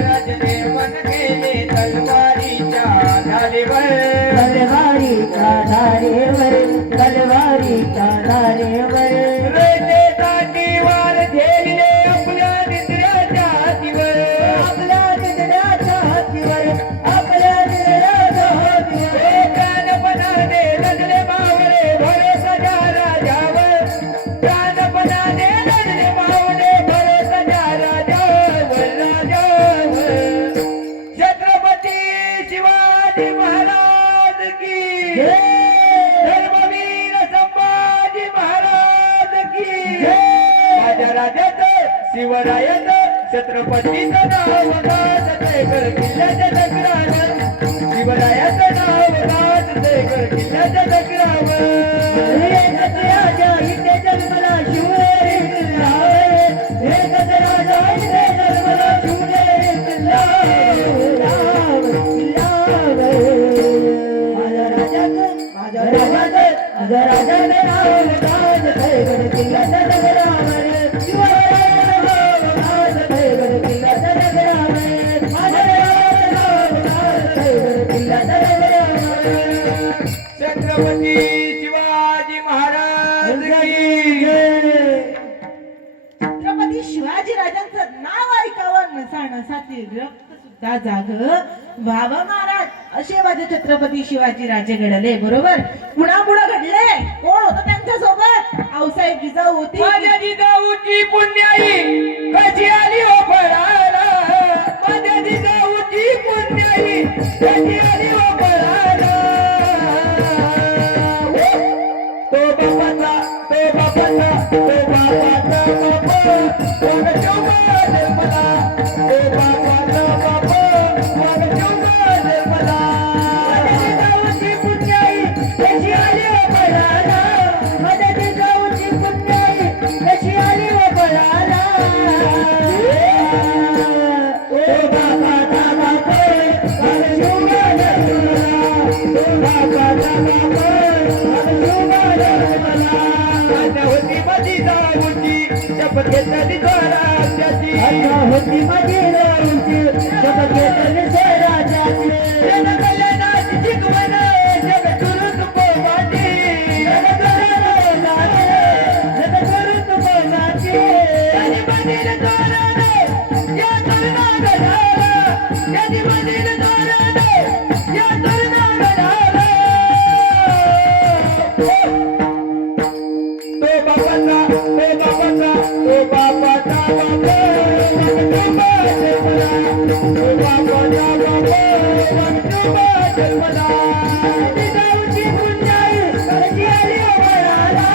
राजने मन केले तलवारीच्या धारेवर, तलवारीच्या धारेवर, तलवारीच्या धारेवर, रयते काठीवर ठेवले आपल्या निद्राच्या हातीवर, आपल्या निद्राच्या हातीवर, आपल्या निद्राच्या हातीवर. प्राणपणाने लढले मावळे भरोसाच्या राजावर, प्राणपणाने लढले मावळे भरोसाच्या राजावर, राजावर. छत्रपती शिवाजी महाराज की धर्मवीर संभाजी महाराज की. माझ्या राजाचं शिवरायाचं छत्रपतीचं नाव गाजते गडकिल्ल्याच्या दगडावर, शिवरायाचं नाव गाजते गडकिल्ल्याच्या दगडावर. एकच राजा इथे जन्मला शिवनेरी किल्ल्यावर, एकच राजा इथे जन्मला शिवनेरी किल्ल्यावर, किल्ल्यावर. माझ्या राजाचं आज थैगड किल्ल्याच्या डगरावर शिवरायाचा आज थैगड किल्ल्याच्या डगरावर आज थैगड किल्ल्याच्या डगरावर छत्रपती शिवाजी महाराज की जय. छत्रपती शिवाजी राजांचं नाव ऐकावं नसा नसातील रक्त सुद्धा जाग व्हावं महाराज असे माझे छत्रपती शिवाजी राजे घडले. बरोबर कुणामुळे घडले? कोण होतं त्यांच्या सोबत? आऊसाहेब जिजाऊ होती. माझ्या जिजाऊची पुण्याई कशी आली हो फळाला. माझ्या जिजाऊची पुण्याई कशी आली हो फळाला. तो बापाचा तो बापाचा बापा मग शोभा निर्मला. तो बापाचा बापा मग शोभा निर्मला. माझ्या जिजाऊची पुण्याई कशी आली हो फळाला. माझ्या जिजाऊची पुण्याई कशी आली हो फळाला. तो बापाचा बापा मग शोभा निर्मला. तो बापाचा बापा मग शोभा निर्मला. आता होती माझी जाऊची शपथ घेतली स्वराज्याची. आता होती माझी राऊंची शपथ घेतली स्वराज्याची. जन कल्याणाची शिकवण जग करू नको माझी. त्याने बांधील तोरण या तरुणाला. त्याने बांधील तोरण या तरुणाला. तो बापाचा तो बापाचा बापा मग शोभा निर्मला. तो बापाचा बापा मग शोभा निर्मला. जिजाऊची पुण्याई कशी आली हो फळाला.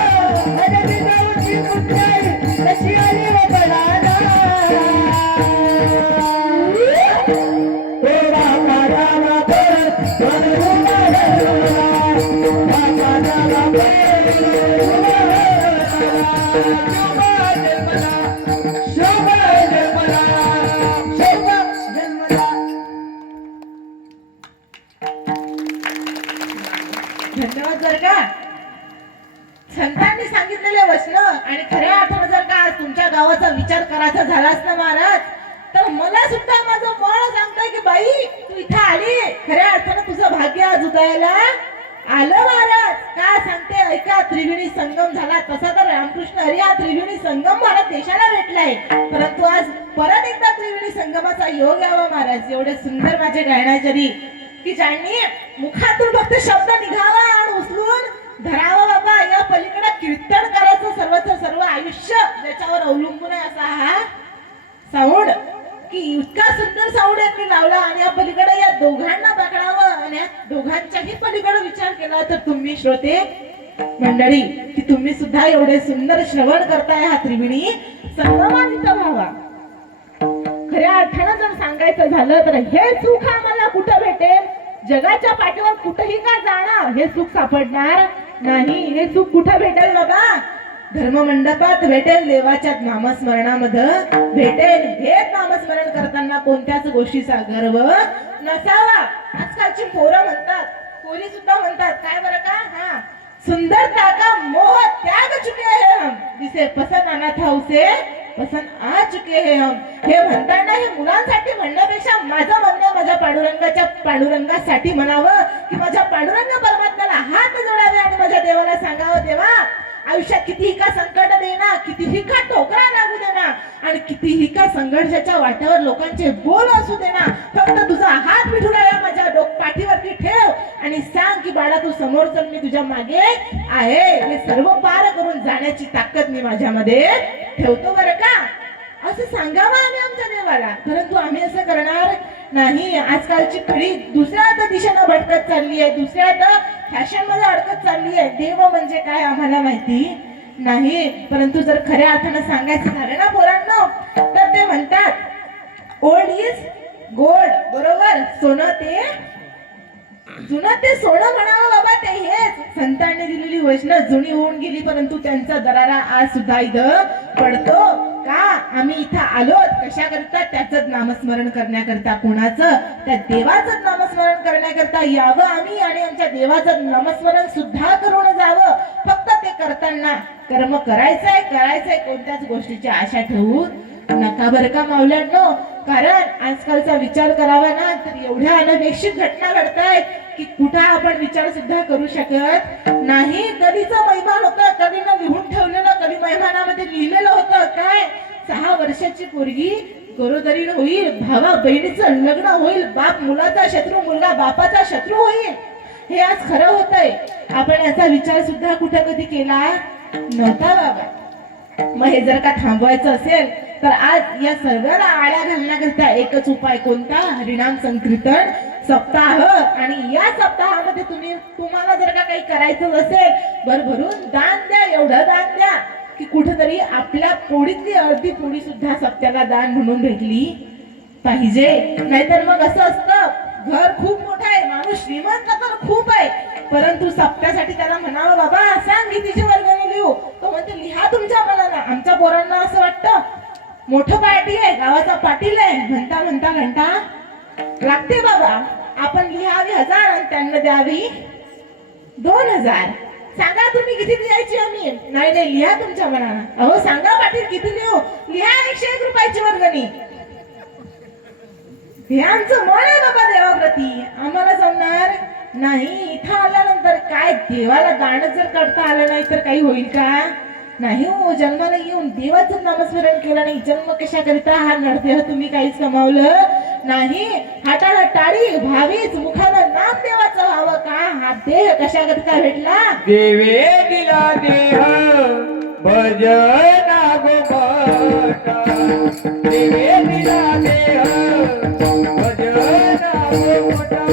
माझ्या जिजाऊची पुण्याई कशी आली हो फळाला. तो बापाचा बापा मग शोभा निर्मला. बापाचा बापा शोभा निर्मला. शोभा निर्मला. शोभा निर्मला. धन्यवाद. जर का संतांनी सांगितलेले वचन आणि खऱ्या अर्थानं जर का आज तुमच्या गावाचा विचार करायचा झालाच ना महाराज, तर मला सुद्धा माझं मन सांगतंय की बाई तू इथं आली. खऱ्या अर्थानं तुझं भाग्य आज उदयाला आलं महाराज. का सांगते ऐका. त्रिवेणी संगम झाला तसा तर रामकृष्ण हरी हा त्रिवेणी संगम भारत देशाला भेटलाय. परंतु आज परत एकदा त्रिवेणी संगमाचा योग यावा महाराज. एवढे सुंदर माझे गायनाचरी की ज्यांनी मुखातून फक्त शब्द निघावा आणि उचलून धरावा. बाबा या पलीकडे कीर्तन करायचं सर्वच सर्व आयुष्य ज्याच्यावर अवलंबून आहे असा हा साऊंड की इतका सुंदर साऊंड यांनी लावला. आणि या पलीकडे या दोघांना पकडावं आणि या दोघांच्याही पलीकडे विचार केला तर तुम्ही श्रोते मंडळी की तुम्ही सुद्धा एवढे सुंदर श्रवण करताय. हा त्रिवेणी संगमानित व्हावा. खऱ्या अर्थानं जर सांगायचं झालं तर हे सुख आम्हाला कुठं भेटेल? जगाच्या पाठीवर कुठेही का जाणं हे सुख सापडणार नाही. हे सुख कुठं भेटेल बाबा? धर्ममंडपात भेटेल. देवाच्या नामस्मरणामध्ये भेटेल. हेच नामस्मरण करताना कोणत्याच गोष्टीचा गर्व नसावा. आजकालची पोरं म्हणतात, पोरी सुद्धा म्हणतात काय बरं का, हा सुंदरता का मोह त्याग चुके हैं हम, जिसे पसंद आना था उसे पसंद आ चुके हैं हम. हे म्हणताना हे मुलांसाठी म्हणण्यापेक्षा माझं म्हणणं माझ्या पांडुरंगासाठी म्हणावं की माझ्या पांडुरंग परमात्म्याला हात जोडावे आणि माझ्या देवाला सांगावं, देवा आयुष्यात कितीही का संकट देना, कितीही का ठोकरा लागू देना आणि कितीही का संघर्षाच्या वाटेवर लोकांचे बोल असू देना, फक्त तुझा हात मिठून या माझ्या पाठीवरती ठेव आणि सांग की बाळा तू समोर चल, मी तुझ्या मागे आहे. हे सर्व पार करून जाण्याची ताकद मी माझ्यामध्ये ठेवतो बरं का, असं सांगावं आम्ही आमच्या देवाला. परंतु आम्ही असं करणार नाही. आजकालची पिढी दुसऱ्या दिशेनं भटकत चालली आहे, दुसऱ्या फॅशन मध्ये अडकत चालली आहे. देव म्हणजे काय आम्हाला माहिती नाही. परंतु जर खऱ्या अर्थानं सांगायचं झालं ना पोरांनो, तर ते म्हणतात ओल्ड इज गोल्ड. बरोबर, सोनं ते जुनं ते सोनं म्हणावं बाबा. ते हेच संतांनी दिलेली वचनं जुनी होऊन गेली, परंतु त्यांचा दरारा आज सुद्धा इथं पडतो. का आम्ही इथं आलो कशा करता त्याच नामस्मरण करण्याकरता कोणाचं त्या देवाचं नामस्मरण करण्याकरता यावं आम्ही आणि आमच्या देवाचं नामस्मरण सुद्धा करून जावं. फक्त ते करताना कर्म करायचंय कोणत्याच गोष्टीची आशा ठेवून नका बरं का मावल्यांनो. कारण आजकालचा विचार करावा ना तर एवढ्या अनपेक्षित घटना घडतायत की कुठं आपण विचार सुद्धा करू शकत नाही. कधीचं मैमान होतं, कधीनं लिहून ठेवलेलं, कधी मैमानामध्ये लिहिलेलं होतं काय 6 वर्षाची पोरगी गरोदरीण होईल, भावा बहिणीचं लग्न होईल, बाप मुलाचा शत्रू, मुलगा बापाचा शत्रू होईल. हे आज खरं होतंय. आपण याचा विचार सुद्धा कुठं कधी केला नव्हता बाबा. मग हे जर का थांबवायचं असेल तर आज या सर्वांना आळा घालण्याकरता एकच उपाय कोणता? हरिनाम संकीर्तन सप्ताह. आणि या सप्ताहामध्ये तुम्हाला जर का काही करायचं असेल भरभरून दान द्या, एवढं दान द्या की कुठेतरी आपल्या पोळीतली अर्धी पोळी सुद्धा सप्त्याला दान म्हणून भेटली पाहिजे. नाहीतर मग असं असतं घर खूप मोठं आहे, माणूस श्रीमंत तर खूप आहे, परंतु सप्त्यासाठी त्याला म्हणावं बाबा सांग कितीची वर्गणी लिहू, तो म्हणते लिहा तुमच्या मनाला. आमच्या पोरांना असं वाटतं मोठं पार्टी आहे, गावाचा पाटील आहे, म्हणता म्हणता घंटा लागते बाबा. आपण लिहावी 1000 आणि त्यांना द्यावी 2000. सांगा तुम्ही किती द्यायची आम्ही? नाही लिहा तुमच्या मनाला. अहो सांगा पाटील किती लिहू? लिहा 101 रुपयाची वर्गणी. हे आमचं मन आहे बाबा देवाप्रती. आम्हाला जमणार नाही. इथं आल्यानंतर काय देवाला दान जर करता आलं नाही तर काही होईल का? नाही हो. जन्माला येऊन देवाचं नामस्मरण केलं नाही, जन्म कशा करिता हा नरदेह तुम्ही काहीच कमावलं नाही. हाताला टाळी व्हावीच, मुखाला नाम देवाचं व्हावं का? हा देह कशा करिता भेटला? देवे दिला देह भजना गोमाता, देवे दिला देह भजना गोमाता.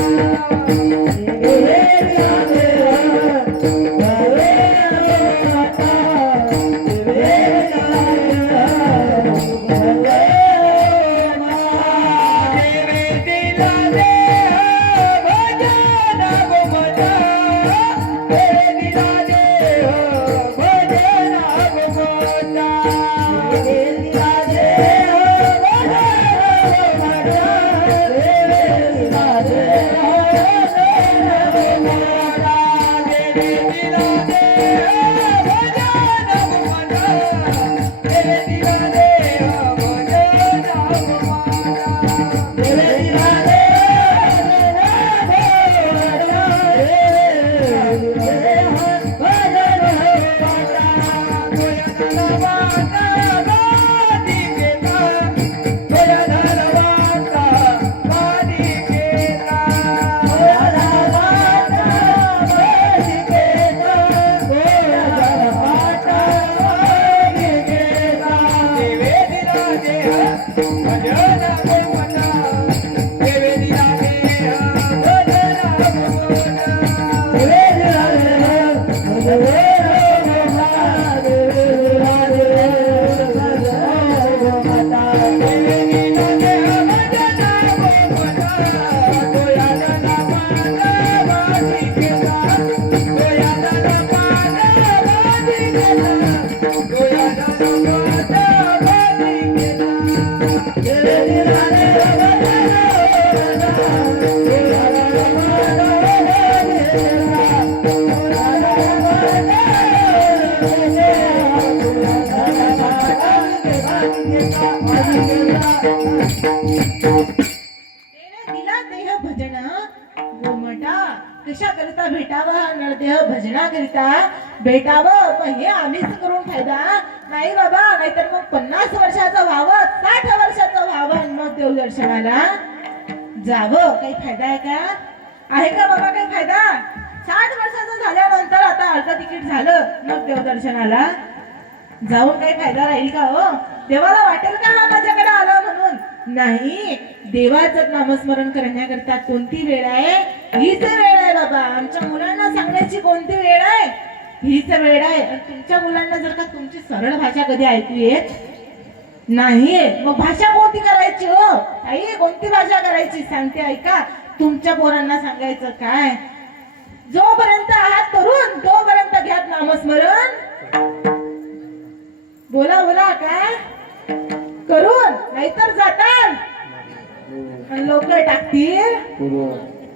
दिला देह भजन गोमटा. कशा करता भेटावा? नरदेह भजना करिता भेटावं. मग हे आम्हीच करून फायदा नाही बाबा. नाहीतर मग 50 वर्षाचं व्हावं, 60 वर्षाचं व्हावं आणि मग देवदर्शनाला जावं. काही फायदा आहे का? आहे का बाबा काही फायदा? 60 वर्षाचं झाल्यानंतर आता अर्ध तिकीट झालं मग देवदर्शनाला जाऊन काही फायदा राहील का हो? देवाला वाटेल का हा माझ्याकडे आला म्हणून? नाही. देवाचं नामस्मरण करण्याकरता कोणती वेळ आहे? हीच वेळ आहे बाबा. आमच्या मुलांना सांगण्याची कोणती वेळ आहे? हीच वेळ आहे. तुमच्या मुलांना जर का तुमची सरळ भाषा कधी ऐकू येत नाही, मग भाषा कोणती करायची हो? आई कोणती भाषा करायची सांगते ऐका. तुमच्या पोरांना सांगायचं काय? जोपर्यंत आहात तरुण तोपर्यंत घ्या नामस्मरण. बोला बोला काय? डोकं टाकतील हो.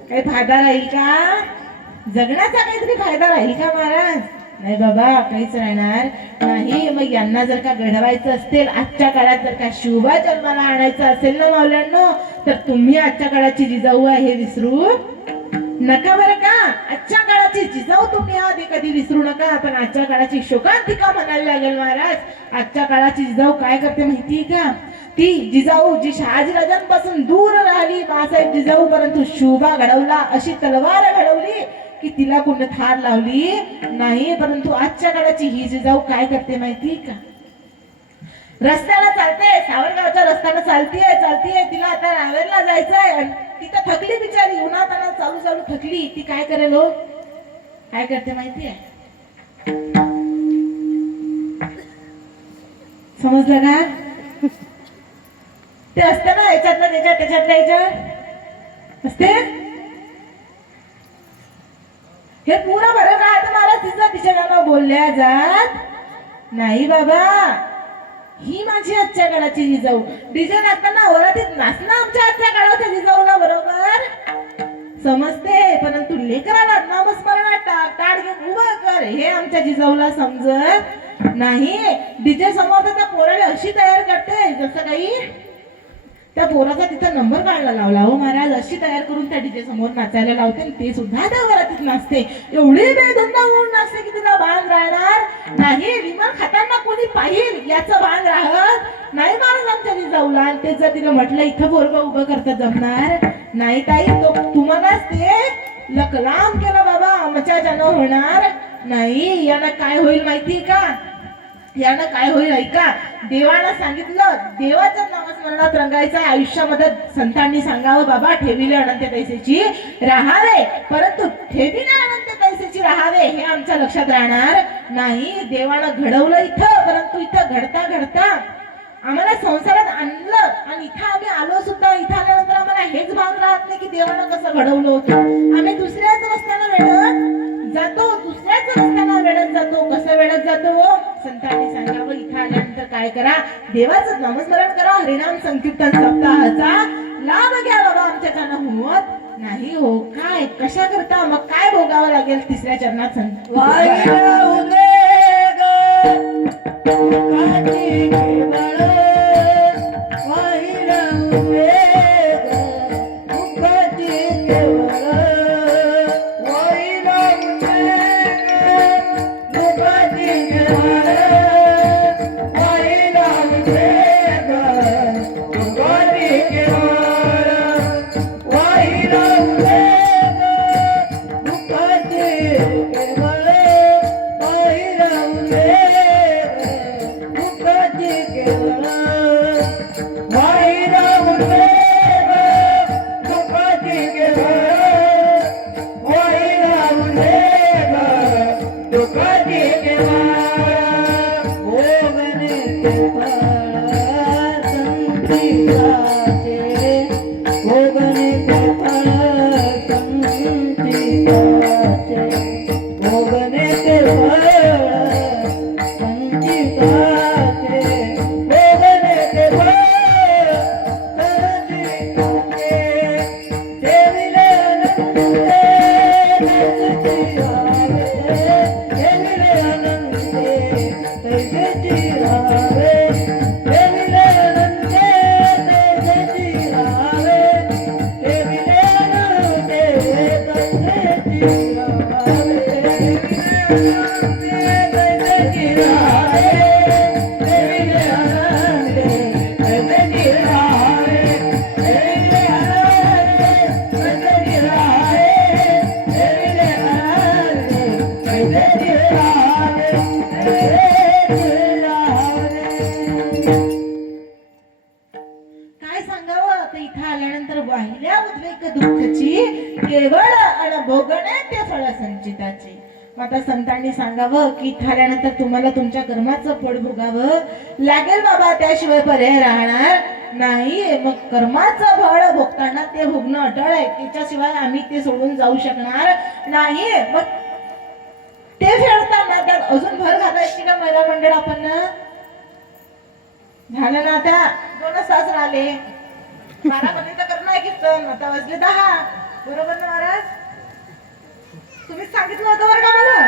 काही फायदा राहील का? जगण्याचा काहीतरी फायदा राहील का महाराज? नाही बाबा, काहीच राहणार नाही. मग यांना जर का घडवायचं असेल, आजच्या काळात जर का शिवबा जन्माला आणायचं असेल ना मावल्यांनो, तर तुम्ही आजच्या काळाची जिजाऊ आहे हे विसरू नका बरं का. आजच्या काळाची जिजाऊ तुम्ही आधी कधी विसरू नका, पण आजच्या काळाची शोकांतिका म्हणायला लागेल महाराज. आजच्या काळाची जिजाऊ काय करते माहितीये का? ती जिजाऊ जी शहाजीराजांपासून दूर राहिली बाळासाहेब जिजाऊ, परंतु शिवबा घडवला, अशी तलवार घडवली की तिला कोण थार लावली नाही. परंतु आजच्या काळाची ही जिजाऊ काय करते माहिती का? रस्त्याला चालते, सावरगावच्या रस्त्यानं चालतीये, तिला आता रावेरला जायचंय, तिथं थकली बिचारी, उन्हाताना चालू चालू थकली. ती काय करेल हो? काय करते माहितीये? समजलं का? ते असते ना याच्यातलं त्याच्यातल्या याच्यात असते, हे पुरं बरं राहत महाराज. तिच्या गाणं बोलल्या जात नाही बाबा. ही माझी आजच्या काळाची जिजाऊ. डीजे नाचताना वरातीत नाचणं आमच्या आजच्या काळाच्या जिजाऊला बरोबर समजते, परंतु लेकराला नामस्मरणात टाळ घेऊन उभं कर हे आमच्या जिजाऊला समजत नाही. डीजे समोर त्या पोराला अशी तयार करते जसं काही त्या पोराचा तिथं नंबर काढला लावला हो महाराज. अशी तयार करून त्या डीजे समोर नाचायला लावते, ते सुद्धा त्या वरातीत नाचते. एवढी बेधुंद होऊन नाचते की तिला भान राहणार नाही. विमान खाताना कोणी पाहिल याचं भान राहत नाही महाराज आमच्या जिजाऊला. आणि ते जर तिला म्हटलं इथं पोरगं उभं करता जमणार नाही ताई, तो तुम्हालाच ते लकलाम केलं बाबा, आमच्या ज्यानं होणार नाही. यानं काय होईल माहितीये का? यानं काय होईल ऐका. देवाला सांगितलं देवाच्या नामस्मरणात रंगायचं आयुष्यामध्ये. संतांनी सांगावं बाबा ठेविले अनंत पैसेची राहावे, परंतु ठेविले अनंत पैसेची राहावे हे आमच्या लक्षात राहणार नाही. देवानं घडवलं इथं, परंतु इथं घडता घडता आम्हाला संसारात आणलं आणि इथं आम्ही आलो सुद्धा. इथं आल्यानंतर आम्हाला हेच भान राहत नाही की देवानं कसं घडवलं होतं. आम्ही दुसऱ्याच रस्त्यानं वेळत जातो, दुसऱ्याच रस्त्यानं वेळत जातो. कसं वेळत जातो? संतांनी सांगावं इथं आल्यानंतर काय करा, देवाचं नामस्मरण करा, हरिनाम संकीर्तन सप्ताहाचा लाभ घ्या बाबा. आमच्याच्यानं होत नाही हो. काय कशा करता मग काय भोगावं लागेल? तिसऱ्या चरणात वाहिल्या उद्वेग दुःखाची केवळ अनुभोगणे ते फळ संचिताचे. आता संतांनी सांगावं की ठाल्यानंतर तुम्हाला तुमच्या कर्माचं फळ भोगावं लागेल बाबा, त्याशिवाय पर्याय राहणार नाही. मग कर्माचं फळ भोगताना ते भोगणं अटळ आहे, त्याच्याशिवाय आम्ही ते सोडून जाऊ शकणार नाही. मग ते फेडताना त्यात अजून भर घालायची का महिला मंडळ? आपण झालं ना आता 2 तास राहिले. 12 पर्यंत करणार कीर्तन, आता वाजले 10. बरोबर ना महाराज? तुम्हीच सांगितलं होतं बरं का मला.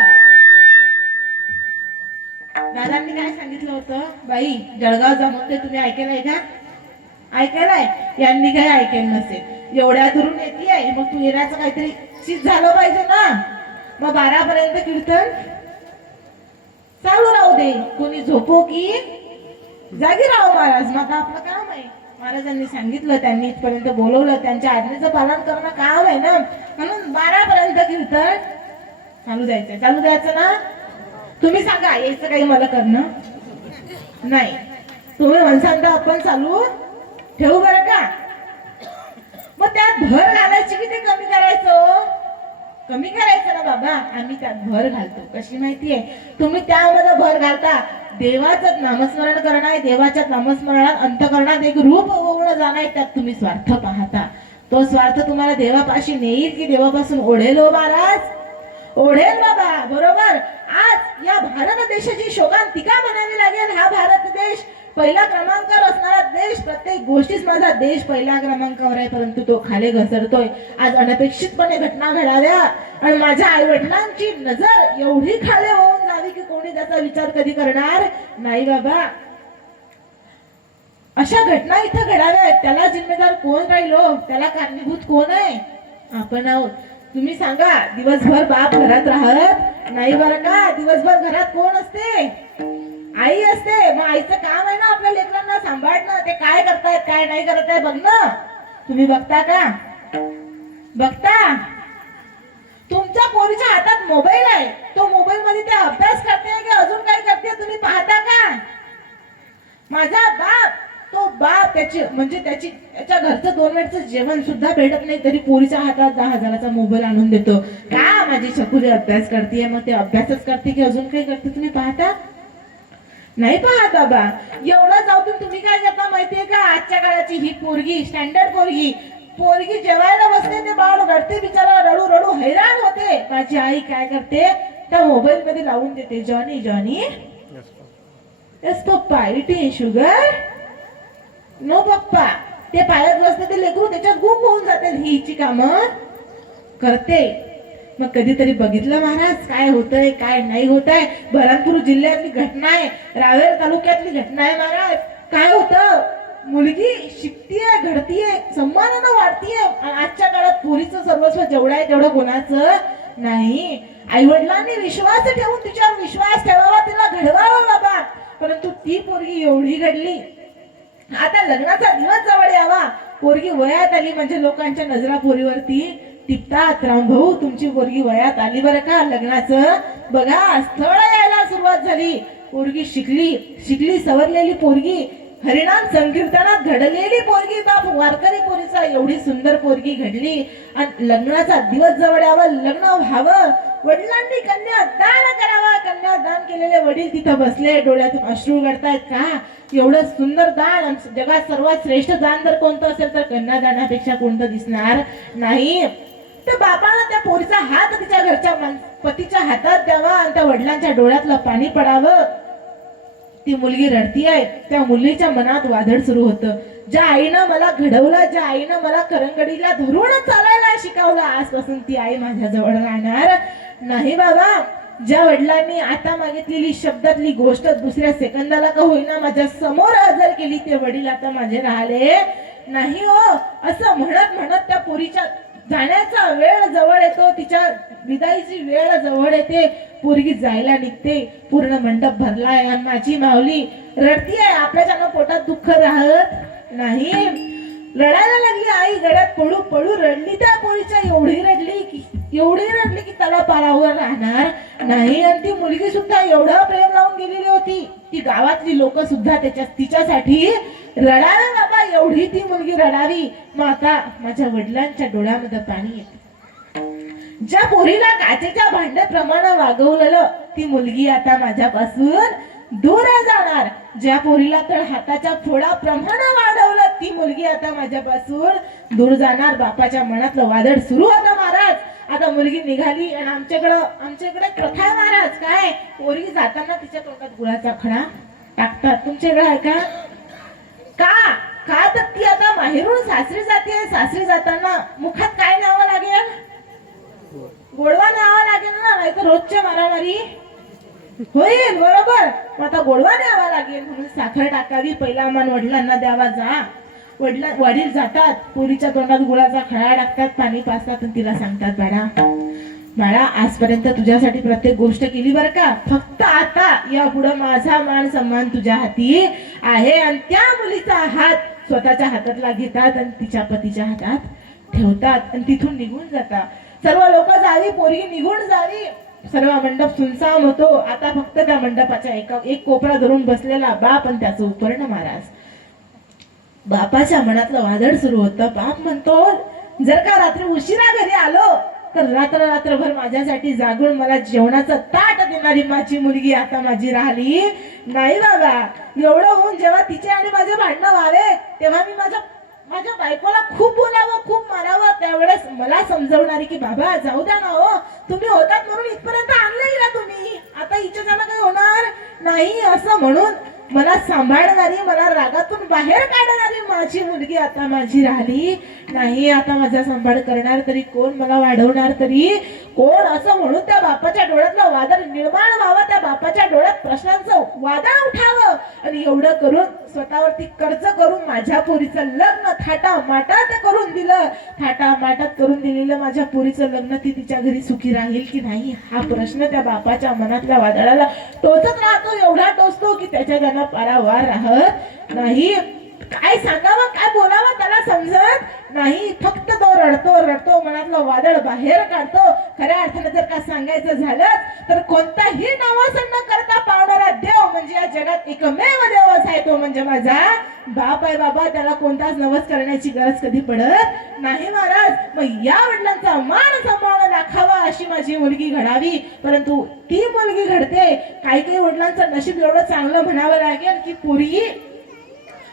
दादांनी काय सांगितलं होतं? बाई जळगाव जमत ते तुम्ही ऐकलंय का? ऐकायलाय? यांनी काय ऐकेल नसेल. एवढ्या दुरून येते मग तू येण्याचं काहीतरी चित झालं पाहिजे ना. मग 12 पर्यंत कीर्तन चालू राहू दे. कोणी झोपो की जागी राहू महाराज. मग आपलं काम आहे. महाराजांनी सांगितलं, त्यांनी इथपर्यंत बोलवलं, त्यांच्या आज्ञेचं पालन करणं काम आहे ना. म्हणून 12 पर्यंत कीर्तन चालू द्यायचं. चालू द्यायचं ना. तुम्ही सांगा यायचं काही मला करणं नाही. तुम्ही म्हणसाल तर आपण चालू ठेवू बरं का. मग त्यात भर घालायची की ते कमी करायचं? कमी करायचं ना बाबा. आम्ही त्यात भर घालतो. कशी माहितीये? तुम्ही त्यामध्ये भर घालता. देवाचं नामस्मरण करणं आहे. देवाच्या नामस्मरणात अंतःकरणात एक रूप होऊन जाणं आहे. त्यात तुम्ही स्वार्थ पाहता. तो स्वार्थ तुम्हाला देवापाशी नेईल की देवापासून ओढेल हो महाराज? ओढेल बाबा. बरोबर. आज या भारत देशाची शोकांतिका म्हणावी लागेल. हा भारत देश पहिला क्रमांकावर असणारा देश. प्रत्येक गोष्टीत माझा देश पहिल्या क्रमांकावर आहे, परंतु तो खाली घसरतोय. आज अनपेक्षितपणे घटना घडाव्या आणि माझ्या आई वडिलांची नजर एवढी खाली होऊन जावी की कोणी त्याचा विचार कधी करणार नाही बाबा. अशा घटना इथं घडाव्यात. त्याला जिम्मेदार कोण राहिलो? त्याला कारणीभूत कोण आहे? आपण आहोत. तुम्ही सांगा. दिवसभर बाप घरात राहत नाही बरं का. दिवसभर घरात कोण असते? आई असते. मग आईचं काम आहे ना आपल्या लेकरांना सांभाळणं. ते काय करतायत काय नाही करत आहे बघणं. तुम्ही बघता का? बघता? तुमच्या पोरीच्या हातात मोबाईल आहे. तो मोबाईल मध्ये ते अभ्यास करते की अजून काय करते तुम्ही पाहता का? माझा बाप, तो बाप त्याच्या घरचं 2 वेळचं जेवण सुद्धा भेटत नाही तरी पोरीच्या हातात 10,000चा मोबाईल आणून देतो. का? माझी छकुली अभ्यास करते. मग ते अभ्यासच करते की अजून काही करते तुम्ही पाहता? नाही पाहत बाबा. एवढं जाऊन तुम्ही काय करता माहितीये का? आजच्या काळाची ही पोरगी, स्टँडर्ड पोरगी जेवायला बसते ते बाळ रडते बिचारा. रडू रडू हैराण होते. माझी आई काय करते? त्या मोबाईल मध्ये लावून देते. जॉनी जॉनी यस पप्पा इटिंग शुगर. नो पप्पा. ते पायात बसते ते लेकरू त्याच्यात गुम होऊन जाते. ही हिची कामं करते. मग कधीतरी बघितलं महाराज काय होतंय काय नाही होतंय? बऱ्हाणपूर जिल्ह्यातली घटना आहे. रावेर तालुक्यातली घटना आहे महाराज. काय होतं? मुलगी शिकतीये, घडतीये, सन्मानानं वाढतीये. आजच्या काळात पोरीचं सर्वस्व जेवढं आहे तेवढं कोणाचं नाही. आई वडिलांनी विश्वास ठेवून तिच्यावर विश्वास ठेवावा, तिला घडवावा बाबा. परंतु ती पोरगी एवढी घडली. आता लग्नाचा दिवस जवळ यावा. पोरगी वयात आली म्हणजे लोकांच्या नजरा पोरीवरती टिपतात. रामभाऊ तुमची पोरगी वयात आली बरं का. लग्नाचं बघा स्थळ यायला सुरुवात झाली. पोरगी शिकली सवरलेली पोरगी. हरिनाम संकीर्तनात घडलेली पोरगी. बाप वारकरी पोरीचा एवढी सुंदर पोरगी घडली. आणि लग्नाचा दिवस जवळ यावा, लग्न व्हावं. वडिलांनी कन्यादान करावा. कन्यादान केलेले वडील तिथं बसले. डोळ्यातून अश्रू गळतायत का? एवढं सुंदर दान, जगात सर्वात श्रेष्ठ दान जर कोणतं असेल तर कन्यादानापेक्षा कोणतं दिसणार नाही. तर बापानं त्या पोरीचा हात तिच्या घरच्या पतीच्या हातात द्यावा आणि त्या वडिलांच्या डोळ्यातलं पाणी पडावं. ती मुलगी रडती आहे. त्या मुलीच्या मनात वादळ सुरू होतं. ज्या आईनं मला घडवलं, ज्या आईनं मला करंगडीला धरून चालायला शिकवलं, आजपासून ती आई माझ्या जवळ राहणार नाही बाबा. ज्या वडिलांनी आता मागितलेली शब्दातली गोष्ट दुसऱ्या सेकंदाला का होईना माझ्या समोर हजर केली, ते वडील आता माझे राहिले नाही हो. असं म्हणत म्हणत त्या पोरीच्या जाण्याचा वेळ जवळ येतो. तिच्या विदाईची वेळ जवळ येते. पोरगी जायला निघते. पूर्ण मंडप भरलाय आणि माझी माऊली रडतीये. आपल्याच्यानं पोटात दुःख राहत नाही. रडायला लागली आई. गळ्यात पडू पडू रडली. त्या पोरीच्या एवढी रडली की त्याला पारावर राहणार नाही. आणि ती मुलगी सुद्धा एवढा प्रेम लावून गेलेली होती की गावातली लोक सुद्धा तिच्यासाठी रडावे बाबा. एवढी ती मुलगी रडावी. मग आता माझ्या वडिलांच्या डोळ्यामध्ये पाणी येते. ज्या पोरीला काचेच्या भांड्याप्रमाणे वागवलेलं ती मुलगी आता माझ्यापासून दूर जाणार. ज्या पोरीला तर हाताच्या फोडाप्रमाणे वाढवलं ती मुलगी आता माझ्यापासून दूर जाणार. बापाच्या मनातलं वादळ सुरू होतं महाराज. आता मुलगी निघाली आणि आमच्याकडे प्रथा आहे महाराज. काय? पोरगी जाताना तिच्या तोंडात गुळाचा खडा टाकतात. तुमच्याकडे आहे का? का तर ती आता माहेरून सासरी जाते. सासरी जाताना मुखात काय न्यावं लागेल? गोडवा न्यावा लागेल ना, नाही तर रोजच्या मारामारी होईल. बरोबर, मग आता गोडवा न्यावा लागेल म्हणून साखर टाकावी. पहिला मान वडिलांना द्यावा. जा वडील जातात, पोरीच्या तोंडात गुळाचा खळा टाकतात, पाणी पाजतात आणि तिला सांगतात, बाळा आजपर्यंत तुझ्यासाठी प्रत्येक गोष्ट केली बरं का, फक्त आता यापुढे माझा मान सन्मान तुझ्या हाती आहे. आणि त्या मुलीचा हात स्वतःच्या हातातला घेतात आणि तिच्या पतीच्या हातात ठेवतात आणि तिथून निघून जातात. सर्व लोक जावी, पोरगी निघून जावी. सर्व मंडप सुनसाम होतो. आता फक्त त्या मंडपाच्या एक कोपरा धरून बसलेला बाप आणि त्याचं उपर्ण महाराज. बापाच्या मनातलं वादळ सुरू होतं. बाप म्हणतो, जर का रात्री उशिरा घरी आलो तर रात्रभर माझ्यासाठी जागून मला जेवणाचं ताट देणारी माझी मुलगी आता माझी राहिली नाही बाबा. एवढं होऊन जेव्हा तिचे आणि माझे भांडणं व्हावे तेव्हा मी माझ्या बायकोला खूप बोलावं, खूप मारावं. त्यावेळेस मला समजवणारी की बाबा जाऊ द्या ना हो, तुम्ही होतात म्हणून इथपर्यंत आणलंय ना तुम्ही, आता हिच्या जाणं काही होणार नाही असं म्हणून मला सांभाळणारी, मला रागातून बाहेर काढणारी माझी मुलगी आता माझी राहिली नाही. आता माझा सांभाळ करणार तरी कोण, मला वाढवणार तरी कोण असं म्हणून त्या बापाच्या डोळ्यातलं वादळ निर्माण व्हावं, त्या बापाच्या डोळ्यात प्रश्नांचं वादळ उठावं. आणि एवढं करून स्वतःवरती कर्ज करून माझ्या पोरीचं लग्न थाटामाटात करून दिलं. थाटामाटात करून दिलेलं माझ्या पोरीचं लग्न ती तिच्या घरी सुखी राहील की नाही हा प्रश्न त्या बापाच्या मनातल्या वादळाला टोचत राहतो. एवढा टोचतो की त्याच्या त्यांना पारावार राहत नाही. काय सांगावं, काय बोलावं त्याला समजत नाही. फक्त तो रडतो, मनातलं वादळ बाहेर काढतो. खऱ्या अर्थाने जर का सांगायचं झालं तर कोणताही नवस न करता पावणारा देव म्हणजे या जगात एकमेव देवच आहे, तो म्हणजे माझा बाप आहे. बाबा त्याला कोणताच नवस करण्याची गरज कधी पडत नाही महाराज. मग या वडिलांचा मान सन्मान राखावा अशी माझी मुलगी घडावी. परंतु ती मुलगी घडते, काही वडिलांचं नशीब एवढं चांगलं म्हणावं लागेल की पोरगी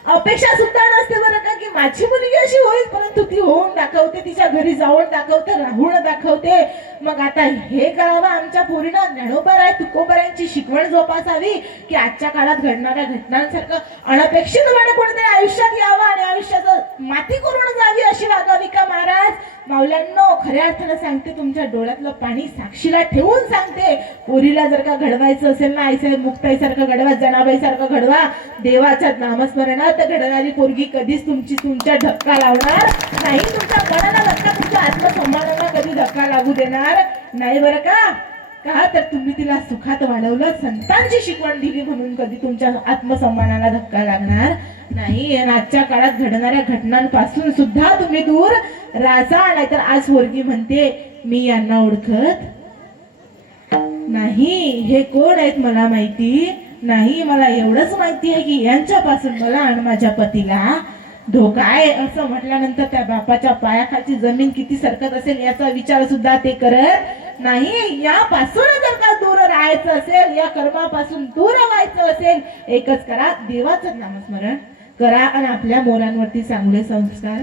अपेक्षा सुद्धा नसते बरं का की माझी मुलगी अशी होईल, परंतु ती होऊन दाखवते, तिच्या घरी जाऊन दाखवते, राहून दाखवते. मग आता हे करावं आमच्या पोरीनं. ज्ञानोबा तुकोबारायांची शिकवण जोपासावी की आजच्या काळात घडणाऱ्या घटनांसारखं अनपेक्षितपणे कोणीतरी आयुष्यात यावं आणि आयुष्याचं माती करून जावी अशी वागावी का महाराज. मावल्यांनो, खऱ्या अर्थानं सांगते, तुमच्या डोळ्यातलं पाणी साक्षीला ठेवून सांगते, पोरीला जर का घडवायचं असेल ना, आईसाहेब मुक्ताईसारखं घडवा, जनाबाईसारखं घडवा. देवाच्या नामस्मरणात घडणारी पोरगी कधीच तुमच्या धक्का लावणार नाही. तुमच्या मनाला धक्का, तुमच्या आत्मसन्मानाला कधी धक्का लागू देणार नाही बरं का. तर तुम्ही तिला सुखात वाढवलं, संतांची शिकवण दिली म्हणून कधी तुमच्या आत्मसन्मानाला धक्का लागणार नाही. आजच्या काळात घडणाऱ्या घटनांपासून सुद्धा तुम्ही दूर राहा. नाहीतर आज पोरगी म्हणते मी यांना ओळखत नाही, हे कोण आहेत मला माहिती नाही, मला एवढंच माहिती आहे की यांच्यापासून मला आणि माझ्या पतीला धोका आहे. असं म्हटल्यानंतर त्या बापाच्या पायाखालची जमीन किती सरकत असेल याचा विचार सुद्धा ते करत नाही. यापासून जर का दूर राहायचं असेल, या कर्मापासून दूर व्हायचं असेल, एकच करा, देवाचं नामस्मरण करा आणि आपल्या मोरांवरती चांगले संस्कार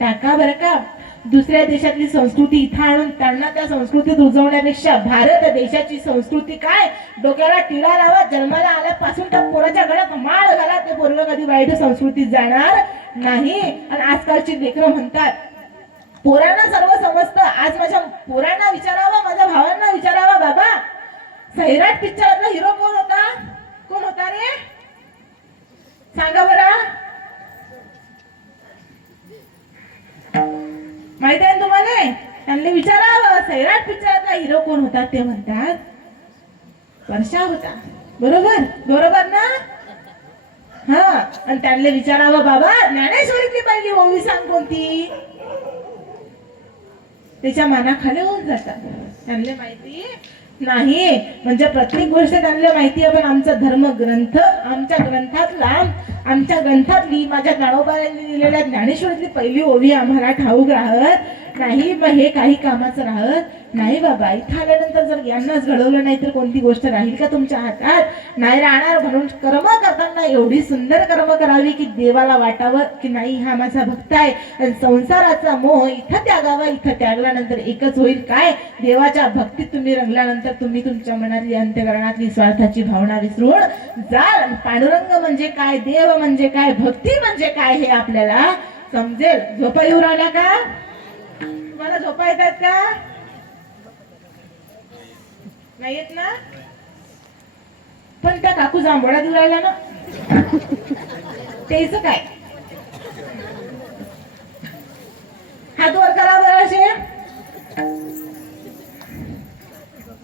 टाका बरं का. दुसऱ्या देशातली संस्कृती इथं आणून त्यांना त्या संस्कृतीत रुजवण्यापेक्षा भारत देशाची संस्कृती काय, डोक्याला टिळा लावा, जन्माला आल्यापासून त्या पोराच्या गळ्यात माळ घाला, ते पोरग कधी वाईट संस्कृतीत जाणार नाही. आणि आजकालची लेकरं म्हणतात पोरांना सर्व समजतं. आज माझ्या पोरांना विचारावं, माझ्या भावांना विचारावं, बाबा सैराट पिक्चरातला हिरो कोण होता, कोण होता रे सांगा बरं. माहिती आहे तुम्हाला, त्यांनी विचारावं सैराट पिक्चरातला हिरो कोण होता, ते म्हणतात वर्षा होता. बरोबर ना. हा, आणि त्यांनी विचारावं बाबा ज्ञानेश्वरीतली पहिली ओवी सांग कोणती, त्याच्या मानाखाली होऊन जातात. त्यांना माहिती नाही. म्हणजे प्रत्येक गोष्ट त्यांना माहिती आहे, पण आमचा धर्मग्रंथ, आमच्या ग्रंथातली माझ्या ज्ञानोबा यांनी दिलेल्या ज्ञानेश्वरीतली पहिली ओवी आम्हाला ठाऊक राहत नाही मग हे काही कामाचं राहत नाही बाबा. इथं आल्यानंतर जर यांनाच घडवलं नाही तर कोणती गोष्ट राहील का तुमच्या हातात? नाही राहणार. म्हणून कर्म करताना एवढी सुंदर कर्म करावी की देवाला वाटावं की नाही हा माझा भक्त आहे. आणि संसाराचा मोह इथं त्यागावा. इथं त्यागल्यानंतर एकच होईल काय, देवाच्या भक्तीत तुम्ही रंगल्यानंतर तुम्ही तुमच्या मनातली अंतःकरणातली स्वार्थाची भावना विसरून जाल. पांडुरंग म्हणजे काय, देव म्हणजे काय, भक्ती म्हणजे काय हे आपल्याला समजेल. झोपा येऊ राहिल्या का? तुम्हाला झोपा येतात का? नाही येत ना? पण त्या काकू जांभोळा देऊ राहिला ना, त्याच काय? हात वर करा बरं असे.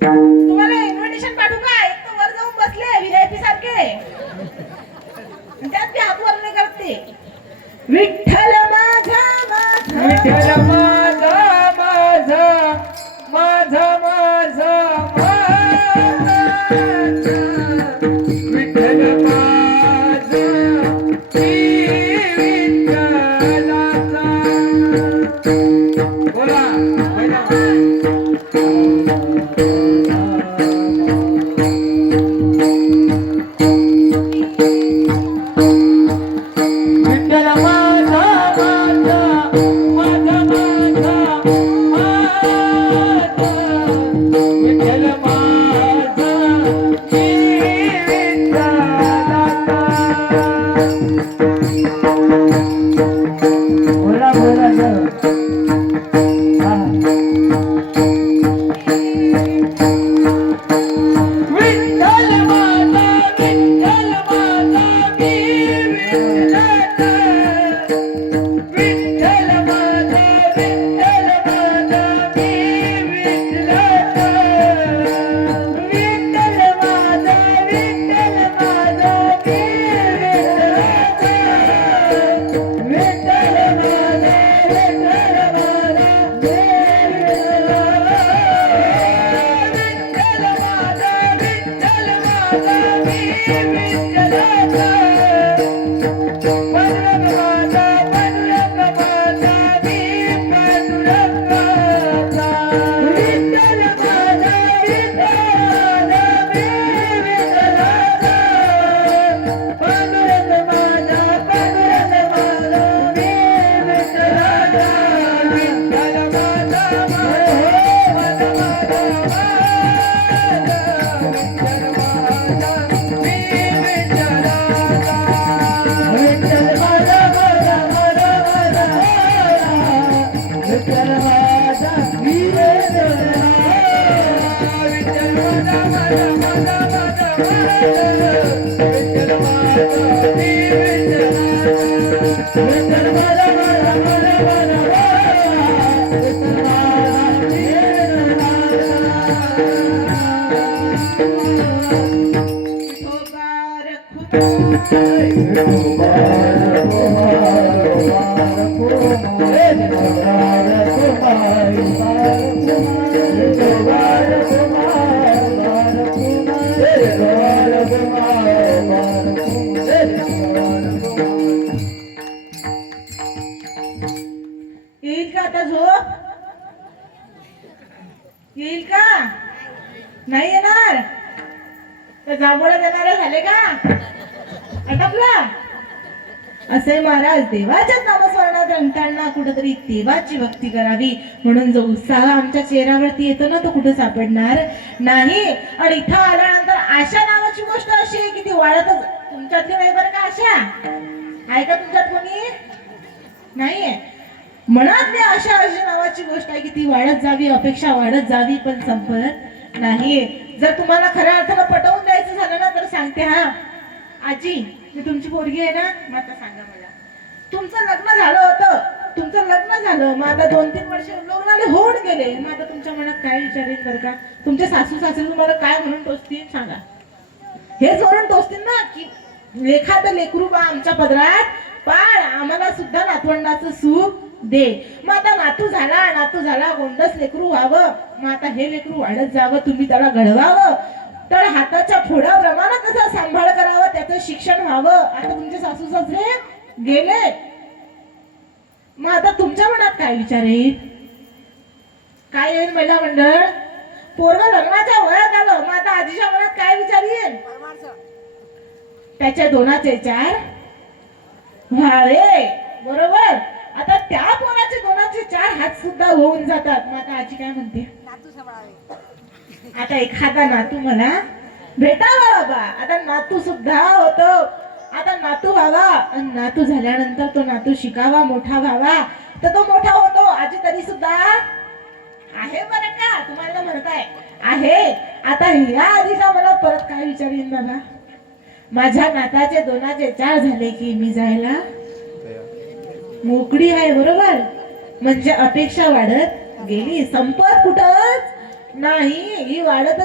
तुम्हाला इन्व्हिटेशन पाठवू का? एक तर वर जाऊन बसले व्हीआयपी सारखे, त्यात मी हात वर नाही करते. विठ्ठल माझा माझा, विठ्ठल माझा माझा, माझा माझा माझा, विठ्ठल माझा श्री विठ्ठलाचा. बोला विठ्ठल माझा माझा, माझा माझा माझा, विठ्ठल माझा श्री विठ्ठलाचा. बोला बोला जरा. हा. विठ्ठल माझा, विठ्ठल माझा मी विठ्ठलाचा. विठ्ठल माझा, विठ्ठल माझा मी विठ्ठलाचा. विठ्ठल माझा, विठ्ठल माझा मी विठ्ठलाचा. विठ्ठल माझा, विठ्ठल माझा मी येईल का आता झोप? येईल का? नाही येणार तर जांभोळा देणारे झाले का? आटपला? असे महाराज देवाच्या नामस्मरणात रंगताना कुठेतरी देवाची भक्ती करावी म्हणून जो उत्साह आमच्या चेहऱ्यावरती येतो ना तो कुठे सापडणार नाही. आणि इथं आल्यानंतर आशा नावाची गोष्ट अशी आहे की ती वाढतच. तुमच्यातली नाही बरं का आशा? आहे का तुमच्यात कोणी? नाहीये. मनातली आशा अशी नावाची गोष्ट आहे की ती वाढत जावी, अपेक्षा वाढत जावी पण संपत नाही. जर तुम्हाला खऱ्या अर्थानं पटवून द्यायचं झालं ना तर सांगते. हा आजी, मी तुमची पोरगी आहे ना, मग आता सांगा मला, तुमचं लग्न झालं होतं, तुमचं लग्न झालं, मग आता 2-3 वर्ष लग्नाला होऊन गेले, मग आता तुमच्या मनात काय विचार येईल बरं का? तुमचे सासू सासरे तुम्हाला काय म्हणून टोचतील सांगा? हेच म्हणून टोचतील ना की एखादं लेकरू बा आमच्या पदरात पाड, आम्हाला सुद्धा नातवंडाचं सुख दे. मग आता नातू झाला गोंडस लेकरू व्हावं, मग आता हे लेकरू वाढत जावं, तुम्ही त्याला घडवावं, तर हाताच्या फोडाप्रमाणे त्याचा सांभाळ करावा, त्याचं शिक्षण व्हावं. आता तुमचे सासू सासरे गेले, मग आता तुमच्या मनात काय विचार येईल? काय येईल महिला मंडळ? पोरग लग्नाच्या वयात आलं, मग आता आजीच्या मनात काय विचार येईल? त्याच्या दोनाचे चार भाळे, बरोबर. आता त्या पोराचे दोनाचे चार हात सुद्धा होऊन जातात. मग आता आजी काय म्हणते? आता एखादा नातू मला भेटावा बाबा. आता नातू सुद्धा होतो. आता नातू व्हावा आणि नातू झाल्यानंतर तो नातू शिकावा, मोठा व्हावा. तर तो मोठा होतो. आजी तरी सुद्धा आहे बरं का, तुम्हाला म्हणताय आहे. आता या आधीच्या मनात परत काय विचार येईल बाबा? माझ्या नाताचे दोनाचे चार झाले की मी जायला मोकळी आहे, बरोबर. म्हणजे अपेक्षा वाढत गेली, संपत कुठंच नाही. ही वाढत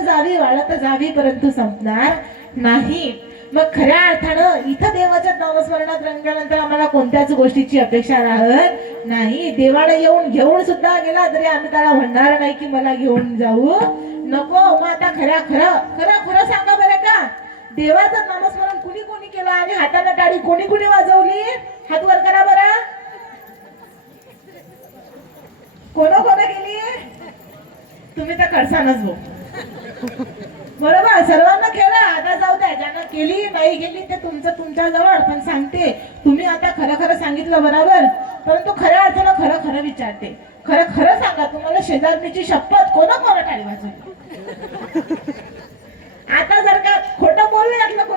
जावी परंतु संपणार नाही. मग खऱ्या अर्थानं इथं देवाच्या नामस्मरणात रंगल्यानंतर आम्हाला कोणत्याच गोष्टीची अपेक्षा राहत नाही. देवाला येऊन घेऊन सुद्धा गेला तरी आम्ही त्याला म्हणणार नाही की मला घेऊन जाऊ नको. मग आता खरं सांगा बरं का, देवाचं नामस्मरण कुणी कुणी केलं आणि हाताने टाळी कोणी कुणी वाजवली? हात वर करा बरं. कोण केली? तुम्ही तर करसानच भाऊ, बरोबर. सर्वांना केलं. आता जाऊ द्या, ज्यांना केली नाही केली ते तुमचं तुमच्या जवळ. पण सांगते, तुम्ही आता खरं सांगितलं बरोबर, परंतु खऱ्या अर्थानं खरं विचारते. खरं सांगा, तुम्हाला शेजारणीची शपथ कोण टाळी वाजवली? आता जर का खोटं बोलू यातलं